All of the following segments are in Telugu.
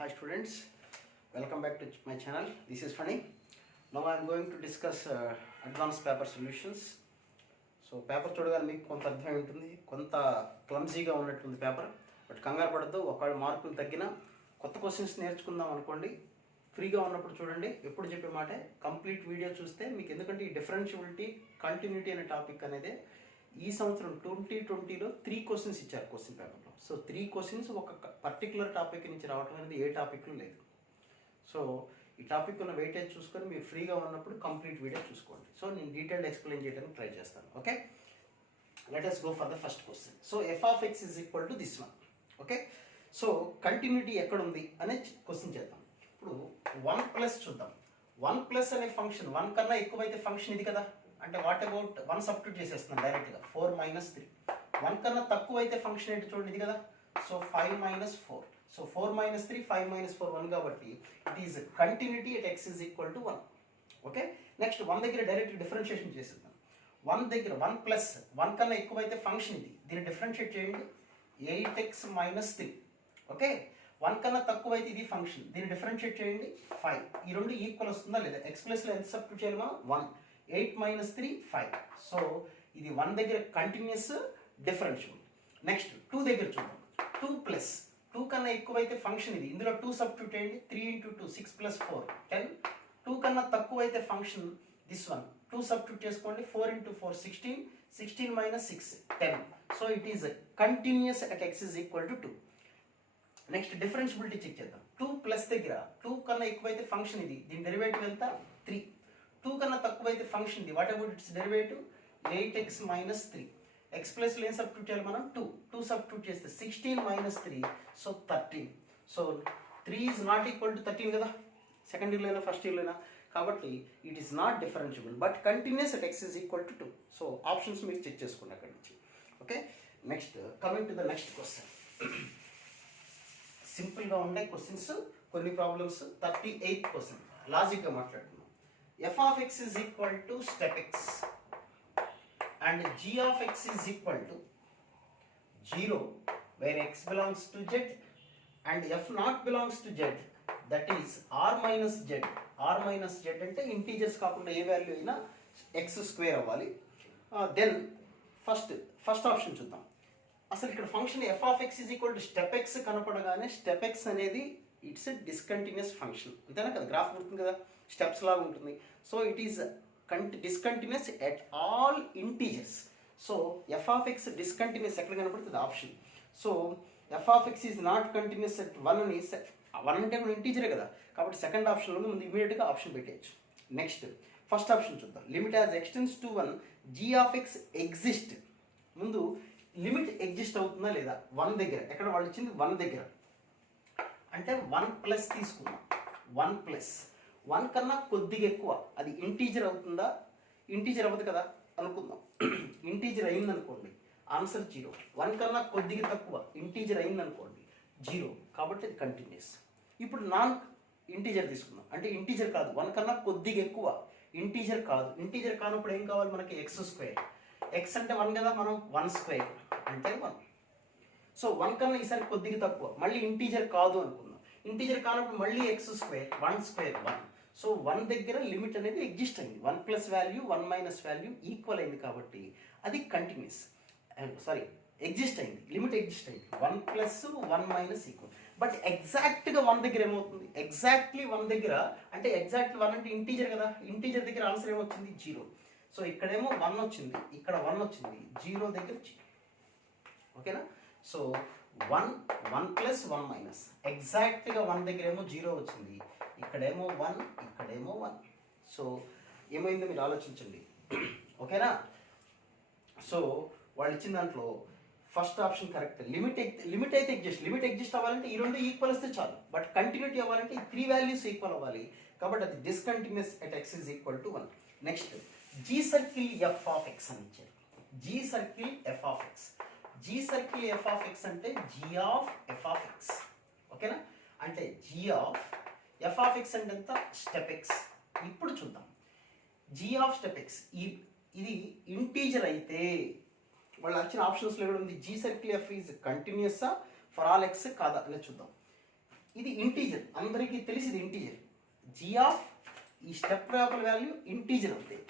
Hi students, welcome back to my channel. This is Funny. Now I am going to discuss advanced paper solutions. So paper చూడగానే మీకు కొంత అర్థమై ఉంటుంది, కొంత క్లమ్జీగా ఉన్నట్టుంది పేపర్. బట్ కంగారు పడద్దు, ఒకవేళ మార్కులు తగ్గినా కొత్త క్వశ్చన్స్ నేర్చుకుందాం అనుకోండి. ఫ్రీగా ఉన్నప్పుడు చూడండి. ఎప్పుడు చెప్పే మాట, కంప్లీట్ వీడియో చూస్తే మీకు, ఎందుకంటే ఈ డిఫరెన్షియబిలిటీ కంటిన్యూటీ అనే టాపిక్ అనేది ఈ సంవత్సరం 2020లో 3 క్వశ్చన్స్ ఇచ్చారు క్వశ్చన్ పేపర్లో. సో 3 క్వశ్చన్స్ ఒక పర్టికులర్ టాపిక్ నుంచి రావడం అనేది ఏ టాపిక్లో లేదు. సో ఈ టాపిక్ ఉన్న వెయిటేజ్ చూసుకొని మీరు ఫ్రీగా ఉన్నప్పుడు కంప్లీట్ వీడియో చూసుకోండి. సో నేను డీటెయిల్డ్ ఎక్స్ప్లెయిన్ చేయడానికి ట్రై చేస్తాను. Okay, let us go for the first question. So f of x is equal to this one. Okay, so continuity ఎక్కడ ఉంది అనే క్వశ్చన్ చేద్దాం. ఇప్పుడు 1 ప్లస్ చూద్దాం. 1 ప్లస్ అనే ఫంక్షన్ 1 కన్నా ఎక్కువైతే ఫంక్షన్ ఇది కదా. అంటే వాట్ అబౌట్ 1 సబ్స్టిట్యూట్ చేసేస్తున్నాం డైరెక్ట్గా. 4 - 3. 1 కన్నా తక్కువ అయితే ఫంక్షన్ ఏంటి చూడండి, ఇది కదా. సో 5 - 4. సో 4 - 3, 5 - 4, 1 కాబట్టి it is continuity at x is equal to 1. Okay, next 1 దగ్గర డైరెక్ట్ డిఫరెన్షియేషన్ చేసేద్దాం. 1 దగ్గర 1 ప్లస్ 1 కన్నా ఎక్కువైతే ఫంక్షన్ ఇది, దీన్ని డిఫరెన్షియేట్ చేయండి. 8x - 3. ఓకే, 1 కన్నా తక్కువ అయితే ఇది ఫంక్షన్, దీన్ని డిఫరెన్షియేట్ చేయండి. 5. ఈ రెండు ఈక్వల్ వస్తుందా లేదా? x ప్లస్లో ఎంత సబ్స్టిట్యూట్ చేయాలి మనం? 1. 8 - 3 5. సో ఇది 1 దగ్గర కంటిన్యూస్ డిఫరెన్షియల్. నెక్స్ట్ 2 దగ్గర చూద్దాం. 2 ప్లస్ 2 కన్నా ఎక్కువైతే ఫంక్షన్ ఇది, ఇందులో 2 సబ్స్టిట్యూట్ చేయండి. 3 × 2 6 + 4 10. 2 కన్నా తక్కువ అయితే ఫంక్షన్ దిస్ వన్, 2 సబ్స్టిట్యూట్ చేసుకోండి. 4 × 4 16. 16 - 6 10. So it is continuous at x is equal to 2. Next differentiability check చేద్దాం. 2 ప్లస్ దగ్గర 2 కన్నా ఎక్కువైతే ఫంక్షన్ ఇది, దీని డెరివేటివ్ ఎంత? 3. 2 కన్నా తక్కువైతే ఫంక్షన్ ఇది, what about it's derivative? 8x - 3. x ప్లస్లో ఏం సబ్స్టిట్యూట్ చేయాలి మనం? 2 సబ్స్టిట్యూట్ చేస్తే 16 - 3, so 13. So 3 is not equal to 13 కదా, సెకండ్ ఇయర్లోనా ఫస్ట్ ఇయర్లోనా. కాబట్టి it is not differentiable but continuous at x is equal to 2. So options మీరు చెక్ చేసుకోండి అక్కడి నుంచి. Okay, next coming to the next question. సింపుల్గా ఉండే క్వశ్చన్స్, కొన్ని ప్రాబ్లమ్స్. 38th క్వశ్చన్ లాజిక్గా మాట్లాడుతున్నాం. f of x is equal to step x and g of x is equal to 0 where x belongs to z and f not belongs to z, that is r minus z. r minus z అంటే ఇంటీజర్స్ కాకుండా ఏ వాల్యూ అయినా x² అవ్వాలి. దెన్ ఫస్ట్ ఆప్షన్ చూద్దాం. అసలు ఇక్కడ function f of x is equal to step x కనపడగానే step x అనేది ఇట్స్ డిస్కంటిన్యూస్ ఫంక్షన్, అంతేనా కదా. గ్రాఫ్ గుర్తుంది కదా, స్టెప్స్ లాగా ఉంటుంది. So it is discontinuous at all integers. So f of x discontinuous ఎక్కడ కనపడుతుంది? Option. So f of x is not continuous at 1 అని, 1 అంటే కూడా ఇంటీజరే కదా, కాబట్టి సెకండ్ ఆప్షన్లో ముందు ఇమీడియట్గా ఆప్షన్ పెట్టేయచ్చు. నెక్స్ట్ ఫస్ట్ ఆప్షన్ చూద్దాం. Limit as x tends to 1 g of x exist. ముందు లిమిట్ ఎగ్జిస్ట్ అవుతుందా లేదా 1 దగ్గర, ఎక్కడ వాళ్ళు ఇచ్చింది 1 దగ్గర, అంటే 1 ప్లస్ తీసుకుందాం. 1 ప్లస్ 1 కన్నా కొద్దిగా ఎక్కువ, అది ఇంటీజర్ అవుతుందా? ఇంటీజర్ అవ్వదు కదా అనుకుందాం. ఇంటీజర్ అయింది అనుకోండి, ఆన్సర్ 0. 1 కన్నా కొద్దిగా తక్కువ, ఇంటీజర్ అయింది అనుకోండి 0, కాబట్టి అది కంటిన్యూస్. ఇప్పుడు నాన్ ఇంటీజర్ తీసుకుందాం, అంటే ఇంటీజర్ కాదు, 1 కన్నా కొద్దిగా ఎక్కువ, ఇంటీజర్ కాదు. ఇంటీజర్ కానప్పుడు ఏం కావాలి మనకి? x². x అంటే 1 కదా, మనం 1² అంటే 1. సో 1 కన్నా ఈసారి కొద్దిగా తక్కువ, మళ్ళీ ఇంటీజర్ కాదు అనుకుందాం. ఇంటీజర్ కానప్పుడు మళ్ళీ x², 1² 1. సో 1 దగ్గర లిమిట్ అనేది ఎగ్జిస్ట్ అయింది. 1 plus value 1 minus value equal అయింది కాబట్టి అది కంటిన్యూస్. ఎగ్జిస్ట్ అయింది, లిమిట్ ఎగ్జిస్ట్ అయింది. 1 ప్లస్ 1 మైనస్ ఈక్వల్. బట్ ఎగ్జాక్ట్గా 1 దగ్గర ఏమవుతుంది? ఎగ్జాక్ట్లీ 1 దగ్గర, అంటే ఎగ్జాక్ట్లీ 1 అంటే ఇంటీజర్ కదా, ఇంటీజర్ దగ్గర ఆన్సర్ ఏమొచ్చింది? 0. సో ఇక్కడేమో 1 వచ్చింది, ఇక్కడ 1 వచ్చింది, 0 దగ్గర 0. ఓకేనా. సో 1 ప్లస్ 1 మైనస్, ఎగ్జాక్ట్గా 1 దగ్గర ఏమో 0 వచ్చింది, ఇక్కడేమో 1, ఇక్కడేమో 1. సో ఏమైందో మీరు ఆలోచించండి. ఓకేనా. సో వాళ్ళు ఇచ్చిన దాంట్లో ఫస్ట్ ఆప్షన్ కరెక్ట్. లిమిట్ అయితే ఎగ్జిస్ట్ అవ్వాలంటే ఈ రెండు ఈక్వల్ వస్తే చాలు, బట్ కంటిన్యూటీ అవ్వాలంటే ఈ 3 వాల్యూస్ ఈక్వల్ అవ్వాలి, కాబట్టి అది discontinuous at x is equal to 1. Next G circle f of x అని ఇచ్చారు. G circle f of x. G circle f of x అంటే g of f of x. ఓకేనా, అంటే g of f of x అంటే ఎంత? Step x. ఇప్పుడు చూద్దాం, g of స్టెప్ x ఇది ఇంటీజర్ అయితే వాళ్ళు వచ్చిన ఆప్షన్స్లో కూడా ఉంది, జీ సర్కిల్ f ఈజ్ కంటిన్యూసా ఫర్ ఆల్ x కాదా అనేది చూద్దాం. ఇది ఇంటీజర్, అందరికీ తెలిసింది ఇంటీజర్. జీ ఆఫ్ ఈ స్టెప్ లోపల వాల్యూ ఇంటీజర్ అవుతాయి,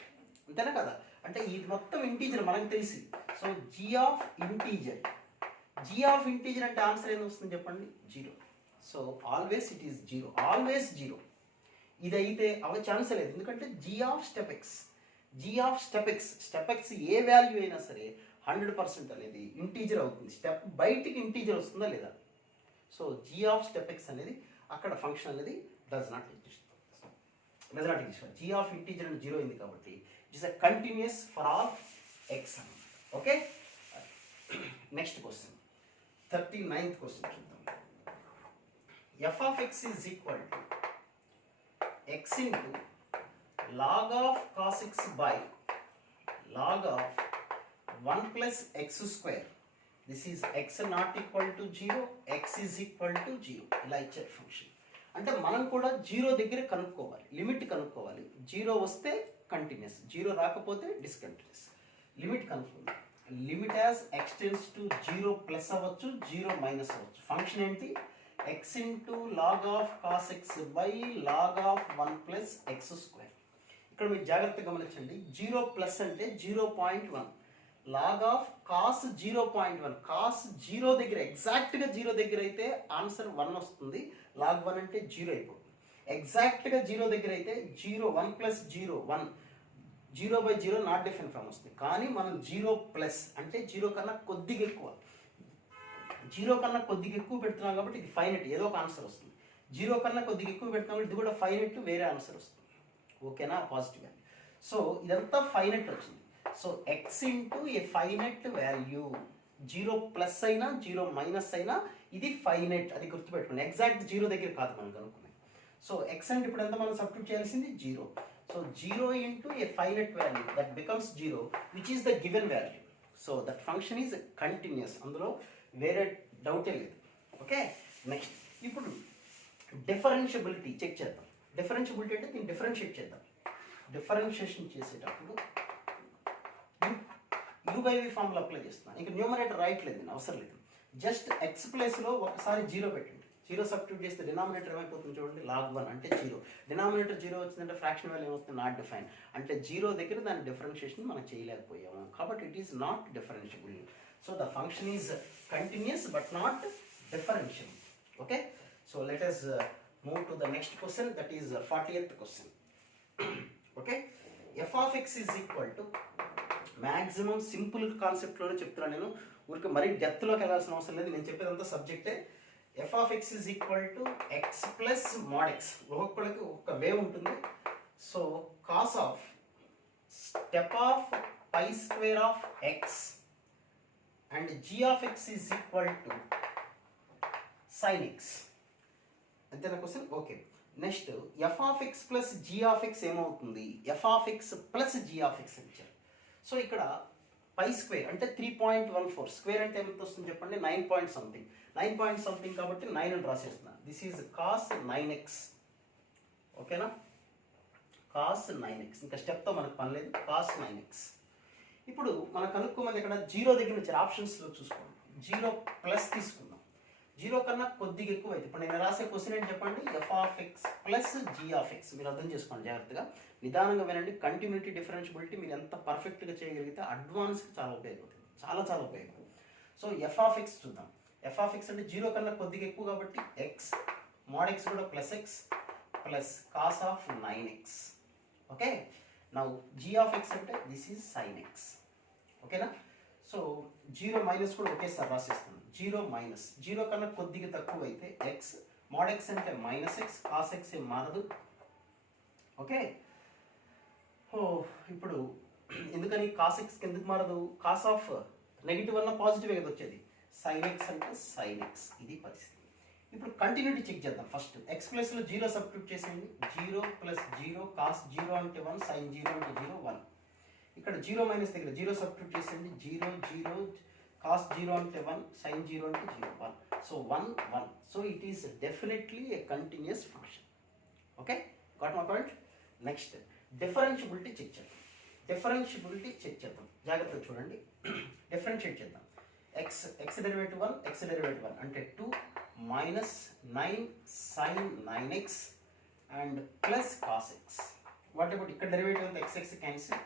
అంతేనా కదా? అంటే ఇది మొత్తం ఇంటీజర్ మనకు తెలిసి. So g of integer, g of integer అంటే ఆన్సర్ ఏం వస్తుంది చెప్పండి? 0. So always it is 0, always 0. ఇదైతే అవ ఛాన్స్ లేదు, ఎందుకంటే G of step X, G of step X ఏ వాల్యూ అయినా సరే 100% అనేది ఇంటీజర్ అవుతుంది. స్టెప్ బయటికి ఇంటీజర్ వస్తుందా లేదా? So g of step x అనేది అక్కడ ఫంక్షన్ అనేది does not exist. G of integer అంటే 0 అయింది కాబట్టి it is a continuous for all x అన్నమాట. Okay, next question 39th question చూద్దాం. F of X is equal to x into log of cos x by log of 1 plus x square. This is x not equal to 0, x is equal to 0. ఇలా ఇచ్చారు ఫంక్షన్. అంటే మనం కూడా 0 దగ్గర కనుక్కోవాలి, లిమిట్ కనుక్కోవాలి. 0 వస్తే కంటిన్యూస్, 0 రాకపోతే డిస్కంటిన్యూస్. లిమిట్ కనుక్కుందాం. Limit as x tends to 0 plus అవ్వచ్చు, 0 మైనస్ అవ్వచ్చు. ఫంక్షన్ ఏంటి? x into log of cos x by log of 1 plus x square. ఇక్కడ మీరు జాగ్రత్తగా గమనించండి, 0 ప్లస్ అంటే 0.1, లాగ్ ఆఫ్ కాస్ 0.1. కాస్ 0 దగ్గర, ఎగ్జాక్ట్గా 0 దగ్గర అయితే ఆన్సర్ 1 వస్తుంది. లాగ్ 1 అంటే 0 అయిపోతుంది. ఎగ్జాక్ట్గా 0 దగ్గర అయితే 0, 1 ప్లస్ 0, 1, 0/0 నాట్ డిఫరెంట్ ఫ్రమ్ వస్తుంది. కానీ మనం 0 ప్లస్ అంటే 0 కన్నా కొద్దిగా ఎక్కువ, 0 కన్నా కొద్దిగా ఎక్కువ పెడుతున్నాం కాబట్టి ఇది ఫైనట్, ఏదో ఒక ఆన్సర్ వస్తుంది. 0 కన్నా కొద్దిగా ఎక్కువ పెడుతున్నాం కాబట్టి ఇది కూడా ఫైనట్, వేరే ఆన్సర్ వస్తుంది. ఓకేనా? Positive value. సో ఇదంతా ఫైనట్ వచ్చింది. So X into a finite value, 0 plus అయినా 0 మైనస్ అయినా ఇది ఫైనట్, అది గుర్తుపెట్టుకోండి. ఎగ్జాక్ట్ 0 దగ్గర కాదు మనం కనుక్కున్నాం. సో ఎక్స్ అంటే ఇప్పుడు ఎంత మనం సబ్స్టిట్యూట్ చేయాల్సింది? 0. So 0 into a finite value that becomes 0 which is the given value. So that function is continuous, అందులో వేరే డౌటే లేదు. ఓకే, నెక్స్ట్ ఇప్పుడు డిఫరెన్షియబిలిటీ చెక్ చేద్దాం. డిఫరెన్షియబిలిటీ అంటే దీన్ని డిఫరెన్షియేట్ చేద్దాం. డిఫరెన్షియేషన్ చేసేటప్పుడు u/v ఫార్ములా అప్లై చేస్తున్నాను. ఇంకా న్యూమరేటర్ రాయట్లేదు, నేను అవసరం లేదు. జస్ట్ ఎక్స్ ప్లేస్లో ఒకసారి 0 పెట్టండి. 0 సబ్స్టిట్యూట్ చేస్తే డినామినేటర్ ఏమైపోతుంది చూడండి, log 1 అంటే 0. డినామినేటర్ 0 వచ్చిందంటే ఫ్రాక్షన్ వాల్యూ ఏమవుతుంది? Not define. అంటే 0 దగ్గర దాని డిఫరెన్షియేషన్ మనం చేయలేకపోయాము కాబట్టి it is not differentiable. So the function is continuous but not differentiable. Okay, so let us move to the next question, that is 40th question. Okay, f of x is equal to, maximum simple concept లోనే చెప్తున్నాను నేను, ఊరికి మరీ డెప్త్లోకి వెళ్ళాల్సిన అవసరం లేదు. నేను చెప్పేదంతా సబ్జెక్టే. f of x is equal to x plus mod x. ఒక్కొక్కడికి ఒక వే ఉంటుంది. So cos of step of pi square of x and g of x is equal to sin x. అంతేనా question? Okay, next f of X plus G of x ఏమవుతుంది? F of X plus G of x ఇచ్చారు. సో ఇక్కడ పై స్క్వేర్ అంటే 3.14, స్క్వేర్ అంటే ఎంత వస్తుంది చెప్పండి? 9 పాయింట్ సంథింగ్, 9 పాయింట్ సంథింగ్ కాబట్టి 9 అని రాసేస్తున్నా. This is cos 9x. ఓకేనా? కాస్ 9x, ఇంకా స్టెప్తో మనకు పని లేదు. Cos 9x. ఇప్పుడు మనకు కనుక్కోమని ఇక్కడ 0 దగ్గర వచ్చారు. ఆప్షన్స్లో చూసుకోండి, 0 ప్లస్ తీసుకుందాం. 0 కన్నా కొద్దిగా ఎక్కువ అయితే, ఇప్పుడు నేను రాసే క్వశ్చన్ ఏంటి చెప్పండి? F of X plus G of X. మీరు అర్థం చేసుకోండి జాగ్రత్తగా, నిదానంగా వినండి. కంటిన్యూటీ, డిఫరెన్షియబిలిటీ మీరు ఎంత పర్ఫెక్ట్గా చేయగలిగితే అడ్వాన్స్కి చాలా ఉపయోగపడుతుంది, చాలా చాలా ఉపయోగం. సో ఎఫ్ ఆఫ్ ఎక్స్ చూద్దాం. ఎఫ్ ఆఫ్ ఎక్స్ అంటే 0 కన్నా కొద్దిగా ఎక్కువ కాబట్టి ఎక్స్, మోడ్ ఎక్స్ కూడా plus X plus cos of 9x. Okay, now G of X అంటే దిస్ ఈజ్ సైన్ ఎక్స్. ఓకేనా? సో 0 మైనస్ కూడా ఒకేసారి రాసేస్తాను. 0 మైనస్, 0 కన్నా కొద్దిగా తక్కువ అయితే ఎక్స్, మోడ్ ఎక్స్ అంటే మైనస్ ఎక్స్, కాస్ ఎక్స్ ఏం మారదు. ఓకే, ఇప్పుడు ఎందుకని కాస్ ఎక్స్కి ఎందుకు మారదు? కాస్ ఆఫ్ నెగిటివ్ అన్న పాజిటివ్ కదా వచ్చేది. సైన్ ఎక్స్ అంటే సైన్ ఎక్స్, ఇది పరిస్థితి. ఇప్పుడు కంటిన్యూటీ చెక్ చేద్దాం. ఫస్ట్ ఎక్స్ ప్లస్లో 0 సబ్స్టిట్యూట్ చేసేయండి. 0 ప్లస్ 0 కాస్ 0 అంటే 1, సైన్ 0 అంటే 0, 1. ఇక్కడ 0 మైనస్ దగ్గర 0 సబ్స్టిట్యూట్ చేసేయండి. 0 0 కాస్ 0 అంటే 1, సైన్ 0 అంటే 0, 1. So 1 1. So it is definitely a continuous function. Okay, got my point? Next differentiability check చేద్దాం. డిఫరెన్షియబిలిటీ చెక్ చేద్దాం, జాగ్రత్తగా చూడండి. డిఫరెన్షియేట్ చేద్దాం. ఎక్స్ డెరివేటివ్ 1, ఎక్స్ డెరివేటివ్ 1 అంటే 2, minus 9 sin 9x and plus cos x. What about ఇక్కడ డెరివేటివ్ అంతా x cancel,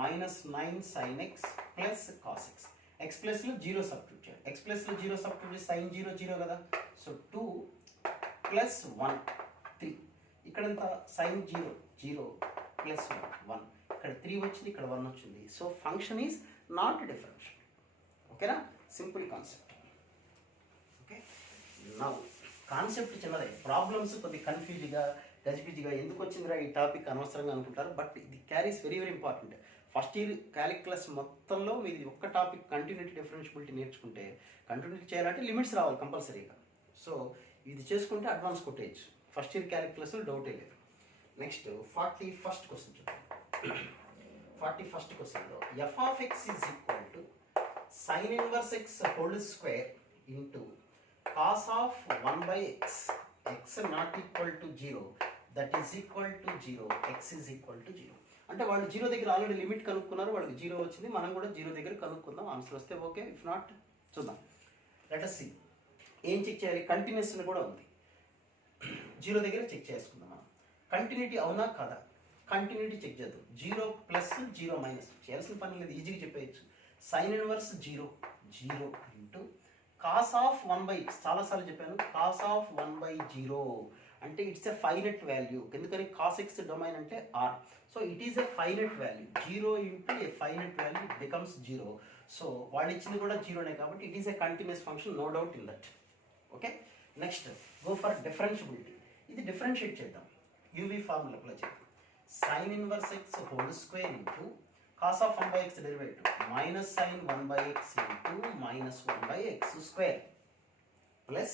minus 9 sin x plus cos x. x plus లో 0 సబ్స్టిట్యూట్ చేయాలి, x ప్లస్ లో 0 సబ్స్టిట్యూట్ చేసి sin 0 0 కదా, సో 2 ప్లస్ 1 3. ఇక్కడంతా sin 0 0 ప్లస్ 1 1, ఇక్కడ 3 వచ్చింది, ఇక్కడ 1 వచ్చింది. So function is not differential. ఓకేనా, simple concept. Okay, now concept చిన్నదే, ప్రాబ్లమ్స్ కొద్ది కన్ఫ్యూజ్గా గజిబిజిగా ఎందుకు వచ్చిందిరా ఈ టాపిక్ అనవసరంగా అనుకుంటారు, బట్ ఇది carries very very important. First year calculus మొత్తంలో మీరు ఒక్క టాపిక్ కంటిన్యూటీ డిఫరెన్షియబిలిటీ నేర్చుకుంటే, కంటిన్యూటీ చేయాలంటే లిమిట్స్ రావాలి కంపల్సరీగా. సో ఇది చేసుకుంటే అడ్వాన్స్ కొట్టేయచ్చు. ఫస్ట్ ఇయర్ క్యాలిక్యులస్లో డౌటే లేదు. నెక్స్ట్ 41st క్వశ్చన్ చూద్దాం. 41st క్వశ్చన్లో F of X is equal to sine inverse X whole square into cos of 1/x, x not equal to 0, that is equal to 0, x is equal to 0. అంటే వాళ్ళు 0 దగ్గర ఆల్రెడీ లిమిట్ కనుక్కున్నారు, వాళ్ళకి 0 వచ్చింది, మనం కూడా 0 దగ్గర కనుక్కుందాం. ఆన్సర్ వస్తే ఓకే, ఇఫ్ నాట్ చూద్దాం. Let us see. ఏం చెక్ చేయాలి, కంటిన్యూస్ కూడా ఉంది, 0 దగ్గర చెక్ చేసుకుందాం మనం. కంటిన్యూటీ అవునా కదా, కంటిన్యూటీ చెక్ చేద్దాం. 0 ప్లస్ 0 మైనస్ చేయాల్సిన పని లేదు, ఈజీగా చెప్పేయచ్చు. Sine inverse 0 0 into cos of 1/x, చాలాసార్లు చెప్పాను, కాస్ ఆఫ్ 1/0 అంటే ఇట్స్ ఎ ఫైనట్ వాల్యూ. ఎందుకని కాస్ ఎక్స్ డొమైన్ అంటే R, so it is a finite value. 0 into a finite value it becomes 0. So వాళ్ళు ఇచ్చింది కూడా 0నే కాబట్టి it is a continuous function, no doubt in that. Okay, next go for differentiability. ఇది డిఫరెన్షియేట్ చేద్దాం, యూవీ ఫార్ములా అప్లై చేద్దాం. Sign inverse X whole square into cos of 1/x derivative minus sin 1/x into minus 1/x square plus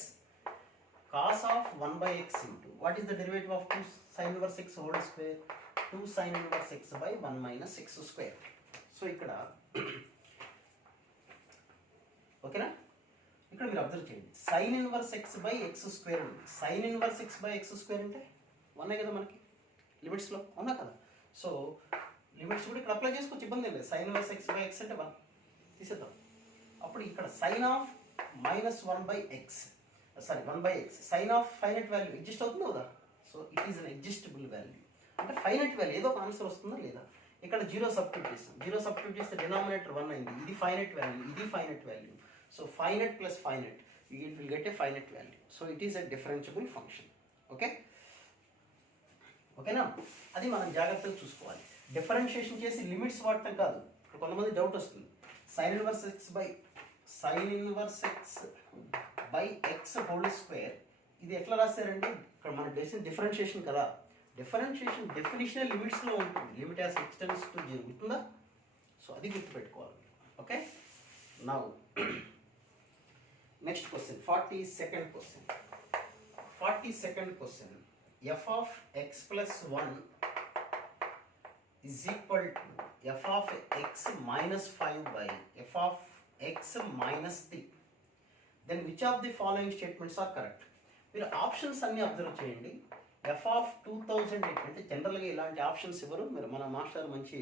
cos of 1/x into what is the derivative of 2 sin inverse x whole square, 2 sin inverse x by 1 minus x square. So ఇక్కడ ఓకేనా, ఇక్కడ మీరు అబ్జర్వ్ చేయండి, sin inverse x by x square ఉంది. sin inverse x by x square అంటే 1 కదా మనకి లిమిట్స్లో, అవునా కదా. సో లిమిట్స్ కూడా ఇక్కడ అప్లై చేసుకోవచ్చు, ఇబ్బంది లేదు. Sine inverse X by x అంటే 1 తీసేద్దాం. అప్పుడు ఇక్కడ sine of minus 1/x, sorry 1/x, sine of finite value exist అవుతుంది కదా. So it is an existable value, అంటే ఫైనట్ వాల్యూ ఏదో ఒక ఆన్సర్ వస్తుందా లేదా. ఇక్కడ 0 సబ్స్టిట్యూట్ చేస్తాం, 0 సబ్స్టిట్యూట్ చేస్తే డినామినేటర్ 1 అయింది, ఇది ఫైనట్ వాల్యూ, ఇది finite value. So finite plus finite it will get a finite value. So it is a differentiable function. Okay, ఓకేనా, అది మనం జాగ్రత్తగా చూసుకోవాలి. డిఫరెన్షియేషన్ చేసి లిమిట్స్ వాడటం కాదు. ఇప్పుడు కొంతమంది డౌట్ వస్తుంది, sine inverse X by X whole square ఇది ఎట్లా రాస్తారండి, ఇక్కడ మన డిఫరెన్షియేషన్ కదా. డిఫరెన్షియేషన్ డెఫినిషన్ లిమిట్స్లో ఉంటుంది, లిమిట్ యాస్ ఎక్స్టెన్స్ టు 0 గుర్తుందా. సో అది గుర్తుపెట్టుకోవాలి. Okay, now next question 42nd question. 42nd question, F of X plus 1 is equal to f of x minus 5 by f of x minus 3. Then which of the following statements are correct? మీరు ఆప్షన్స్ అన్ని అబ్జర్వ్ చేయండి. f of 2008 అంటే జనరల్గా ఇలాంటి ఆప్షన్స్ ఇవ్వరు. మీరు మన మాస్టర్ మంచి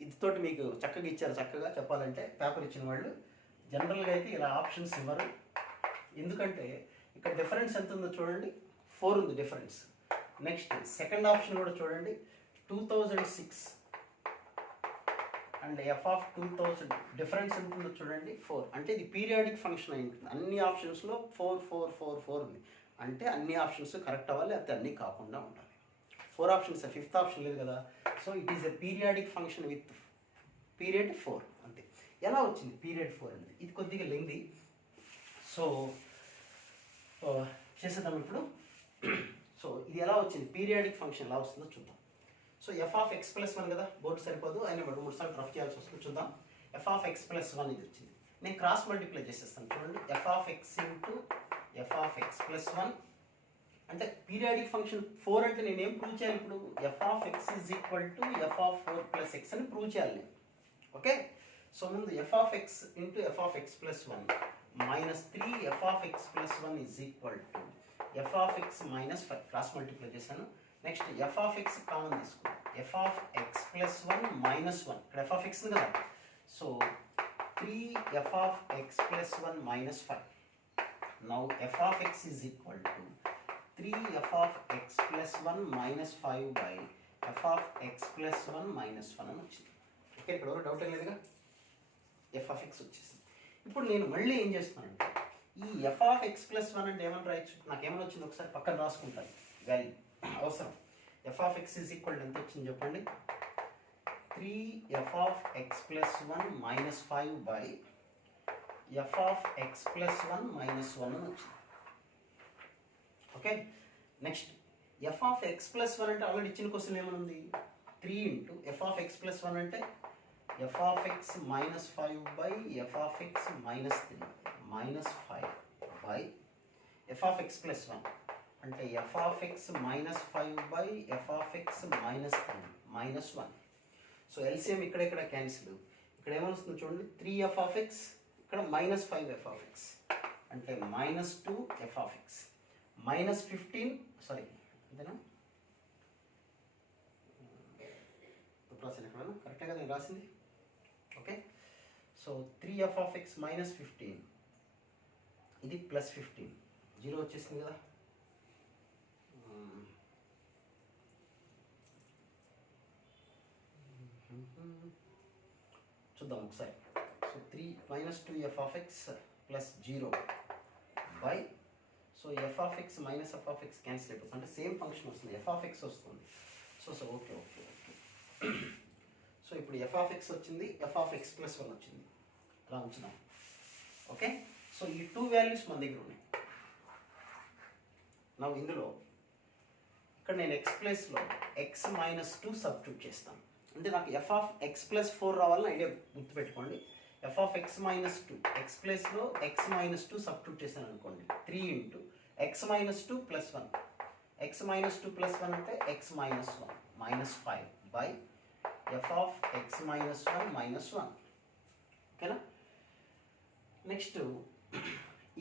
ఇదితోటి మీకు చక్కగా ఇచ్చారు. చక్కగా చెప్పాలంటే పేపర్ ఇచ్చిన వాళ్ళు జనరల్గా అయితే ఇలా ఆప్షన్స్ ఇవ్వరు. ఎందుకంటే ఇక్కడ డిఫరెన్స్ ఎంత ఉందో చూడండి, 4 ఉంది డిఫరెన్స్. నెక్స్ట్ సెకండ్ ఆప్షన్ కూడా చూడండి, 2006 అండ్ ఎఫ్ ఆఫ్ 2000 డిఫరెన్స్ ఎంత ఉందో చూడండి, 4. అంటే ఇది పీరియాడిక్ ఫంక్షన్ అయి ఉంటుంది. అన్ని ఆప్షన్స్లో 4 4 4 4 ఉంది, అంటే అన్ని ఆప్షన్స్ కరెక్ట్ అవ్వాలి, అయితే అన్నీ కాకుండా ఉండాలి. 4 ఆప్షన్స్, 5th ఆప్షన్ లేదు కదా. So it is a periodic function with period 4 అంతే. ఎలా వచ్చింది పీరియడ్ 4 అనేది, ఇది కొద్దిగా లెంగ్ది. సో చేసేద్దాం ఇప్పుడు. సో ఇది ఎలా వచ్చింది, పీరియాడిక్ ఫంక్షన్ ఎలా వస్తుందో చూద్దాం. So F of X plus 1 కదా, బోర్డు సరిపోదు, అయినా 2-3 సార్లు రఫ్ చేయాల్సి వస్తుంది. చూద్దాం. ఎఫ్ ఆఫ్ ఎక్స్ ప్లస్ 1 ఇది వచ్చింది. నేను క్రాస్ మల్టిప్లై చేసేస్తాను చూడండి. F of x into f of X plus 1 అంటే పీరియాడిక్ ఫంక్షన్ 4 అంటే నేను ఏం ప్రూవ్ చేయాలి ఇప్పుడు, f of X is equal to f of 4 plus x అని ప్రూవ్ చేయాలి నేను. ఓకే, సో ముందు f of x into f of X plus 1 minus 3 f of X plus 1 is equal to f of x minus 5 cross multiply చేశాను. Next f of x common తీసుకున్నాను, f of X plus 1 minus 1 ఇక్కడ ఎఫ్ ఆఫ్ ఎక్స్ కదా. So 3 f of X plus 1 minus 5 Now f of x is equal to 3 f of x plus 1 minus 5 by f of x plus 1 minus 1 అని వచ్చింది. ఓకే, ఇక్కడ ఎవరు డౌట్ లేదుగా, ఎఫ్ ఆఫ్ ఎక్స్ వచ్చేసింది. ఇప్పుడు నేను మళ్ళీ ఏం చేస్తున్నానంటే ఈ ఎఫ్ ఆఫ్ ఎక్స్ ప్లస్ 1 అంటే ఏమని రాయొచ్చు, నాకు ఏమని వచ్చింది ఒకసారి పక్కన రాసుకుంటాను వాల్యూ అవసరం. F of X is equal ఎంత వచ్చింది చెప్పండి, 3 f of x plus 1 minus 5 by f of x plus 1 minus 1 అని వచ్చింది. Okay, next f of x plus 1 అంటే ఆల్రెడీ ఇచ్చిన క్వశ్చన్ ఏమనుంది, 3 into f of x plus 1 అంటే f of x minus 5 by f of x minus 3 minus 5 by f of x plus 1 అంటే f of x minus 5 by f of x minus 3 minus 1. So LCM ఇక్కడ క్యాన్సిల్, ఇక్కడ ఏమొస్తుంది చూడండి, 3f of x, ఇక్కడ మైనస్ 5f of x అంటే minus 2f of x minus 15, sorry అంతేనా, రాసింది ఎక్కడన్నా కరెక్టే కదా నేను రాసింది. Okay, so 3f of x minus 15, ఇది ప్లస్ 15, 0 వచ్చేసింది కదా. చూద్దాం ఒకసారి. So 3 minus 2f of x plus 0 by, so f of x minus f of x cancel అయిపోతుంది, అంటే సేమ్ ఫంక్షన్ వస్తుంది, f of x వస్తుంది. So okay okay okay. So ఇప్పుడు f of x వచ్చింది, f of x ప్లస్ 1 వచ్చింది, అలా ఉంచుదాం. ఓకే, సో ఈ 2 వాల్యూస్ మన దగ్గర ఉన్నాయి. నా ఇందులో ఇక్కడ నేను x ప్లస్లో x మైనస్ 2 సబ్స్టిట్యూట్ చేస్తాను, అంటే నాకు f of x ప్లస్ 4 రావాలని ఐడియా గుర్తుపెట్టుకోండి. f of x minus 2, x ప్లస్లో x మైనస్ 2 సబ్స్టిట్యూట్ చేస్తాను అనుకోండి, 3 into x minus 2 plus 1, x minus 2 plus 1 అంటే x minus 1 minus 5 by f of x minus 1 minus 1. ఓకేనా, నెక్స్ట్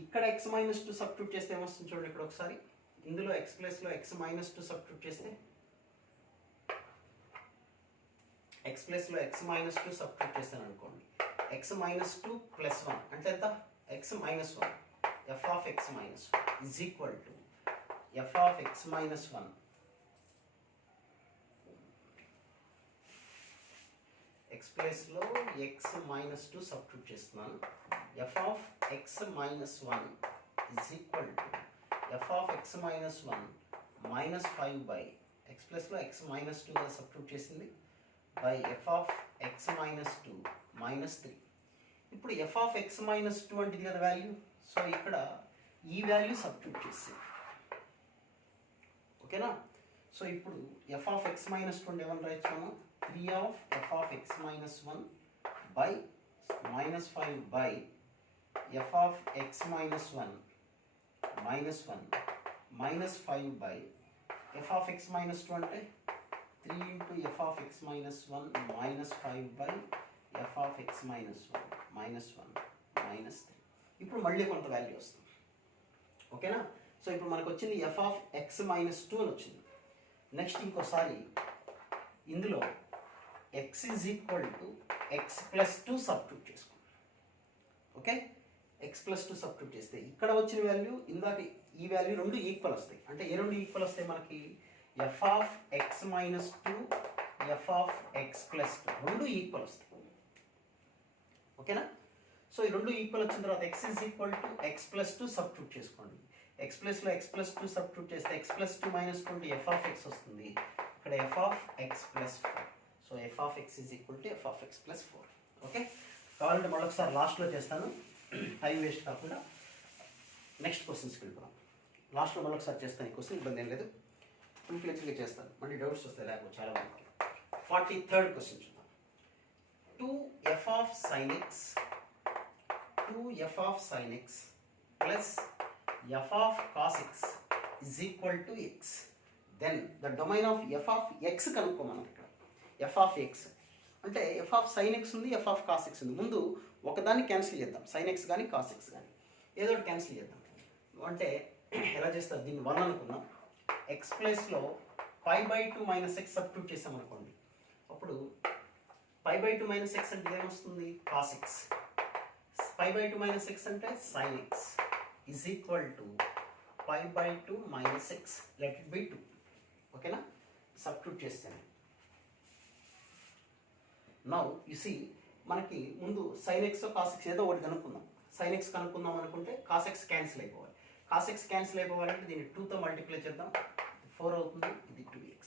ఇక్కడ x మైనస్ 2 సబ్స్టిట్యూట్ చేస్తే ఏమొస్తుంది చూడండి, ఇక్కడ ఒకసారి ఇందులో x ప్లస్లో x మైనస్ 2 సబ్స్టిట్యూట్ చేస్తే, x ప్లస్లో x మైనస్ 2 సబ్స్టిట్యూట్ చేస్తాను అనుకోండి, x మైనస్ 2 ప్లస్ 1 అంటే ఎంత, x minus 1, f of x minus 1 is equal to f of x minus 1 x ప్లస్లో x మైనస్ 2 సబ్స్టిట్యూట్ చేస్తున్నాను, f of x minus 1 is equal to f of x minus 1 minus 5 by x ప్లస్లో x minus 2 సబ్స్టిట్యూట్ చేసింది by f of x minus 2 minus 3. ఇప్పుడు f of x minus 2 అంటే ఇది కదా వాల్యూ, సో ఇక్కడ ఈ వాల్యూ సబ్స్టిట్యూట్ చేసి, ఓకేనా. సో ఇప్పుడు f of x minus 2 అంటే ఏమని రాయొచ్చాము, 3 of f of x minus 1 by minus 5 by f of x minus 1 minus 1 minus 5 by f of x minus 2 అంటే 3 into f of x minus 1 minus 5 by f of x minus 1 minus 1 minus 3. ఇప్పుడు మళ్ళీ కొంత వాల్యూ వస్తుంది, ఓకేనా. సో ఇప్పుడు మనకు వచ్చింది f of x minus 2 అని వచ్చింది. నెక్స్ట్ ఇంకోసారి ఇందులో x is equal to x plus 2 substitute చేసుకోండి. ఓకే, x plus 2 సబ్స్టిట్యూట్ చేస్తే ఇక్కడ వచ్చిన వాల్యూ ఇందాక ఈ వాల్యూ రెండు ఈక్వల్ వస్తాయి, అంటే ఏ రెండు ఈక్వల్ వస్తాయి మనకి, f of x minus 2 f of x plus 2 రెండు ఈక్వల్ వస్తాయి, ఓకేనా. సో ఈ రెండు ఈక్వల్ వచ్చిన తర్వాత x is equal to x plus 2 substitute చేసుకోండి, x ప్లస్లో x plus 2 సబ్స్టిట్యూట్ చేస్తే x plus 2 minus 2 f of x వస్తుంది, ఇక్కడ f of x plus 4. So f of x is equal to f of x plus 4. Okay, కావాలంటే మళ్ళొకసారి లాస్ట్లో చేస్తాను, టైం వేస్ట్ కాకుండా నెక్స్ట్ క్వశ్చన్స్కి వెళ్ళిపోదాం. లాస్ట్లో మళ్ళొకసారి చేస్తాను, ఈ క్వశ్చన్ ఇబ్బంది ఏం లేదు, ఫుల్ ఫ్లెజ్డ్గా చేస్తాను, మళ్ళీ డౌట్స్ వస్తాయి లేకపోతే చాలా మందికి. 43rd క్వశ్చన్ చూద్దాం. 2f of sin x plus f of cos x is equal to x. Then the domain of f of x కనుక్కోమన్నాం. ఇక్కడ f of x అంటే f of sin x ఉంది, f of cos x ఉంది. ముందు ఒకదాన్ని క్యాన్సిల్ చేద్దాం, sin x కానీ cos x కానీ ఏదో ఒకటి క్యాన్సిల్ చేద్దాం. అంటే ఎలా చేస్తారు, దీన్ని 1 అనుకుందాం, x ప్లస్లో π/2 మైనస్ x సబ్స్టిట్యూట్ చేసాం అనుకోండి, అప్పుడు π/2 మైనస్ x అంటే ఏమొస్తుంది, cos x, π/2 మైనస్ x అంటే sin x is equal to pi by 2 minus x. Let it be 2. ఓకేనా? సబ్స్టిట్యూట్ చేస్తాను. నౌ యు సీ మనకి ముందు sin x cos x ఏదో ఒకటి కనుక్కుందాం. sin x కనుక్కుందాం అనుకుంటే cos x క్యాన్సిల్ అయిపోవాలి. cos x క్యాన్సిల్ అయిపోవాలంటే దీన్ని 2తో మల్టిప్లై చేద్దాం. 4 అవుతుంది, ఇది 2x.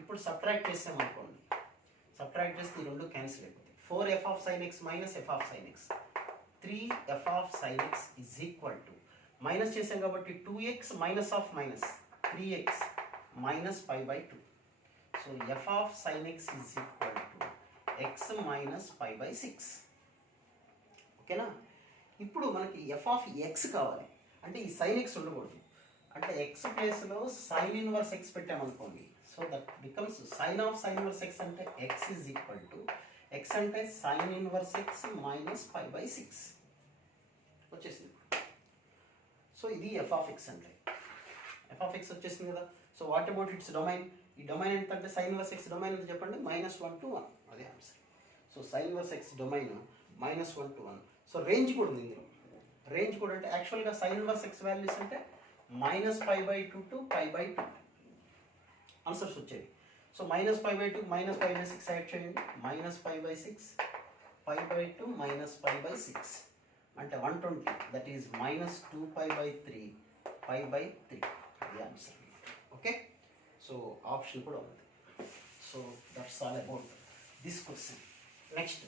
ఇప్పుడు సబ్ట్రాక్ట్ చేస్తాం అనుకోండి. సబ్ట్రాక్ట్ చేస్తే ఈ రెండు క్యాన్సిల్ అయిపోతాయి. 4f of sin x minus f of sin x. 3f of sin x is equal to minus చేసాం కాబట్టి 2x minus of minus 3x minus pi by 2. So f of sin x is equal to x minus pi by 6. ఓకేనా? ఇప్పుడు మనకి f of x కావాలి అంటే ఈ sin x ఉండకూడదు. అంటే x ప్లేస్లో sin ఇన్వర్స్ x పెట్టామనుకోండి. So that becomes sin of sin inverse x అంటే x is equal to x అంటే sin inverse x minus pi by 6 వచ్చేసింది. సో ఇది f of x అంటే f of x వచ్చేసింది కదా. So what about it's domain? ఈ డొమైన్ ఎంత అంటే sin ఇన్వర్స్ x డొమైన్ ఎంత చెప్పండి? -1 to 1. అదే answer. So sin inverse x domain -1 to 1. So range కూడా ఉంది ఇందులో. రేంజ్ కూడా అంటే యాక్చువల్గా sin ఇన్వర్స్ x వాల్యూస్ అంటే -pi by 2 to pi by 2 answers వచ్చేవి. So -pi by 2 -pi by 6 add చేయండి. -pi by 6 pi by 2 -pi by 6 అంటే 120. That is -2pi by 3 pi by 3 అది ఆన్సర్. ఓకే, సో ఆప్షన్ కూడా ఉంది. So that's all about this question. Next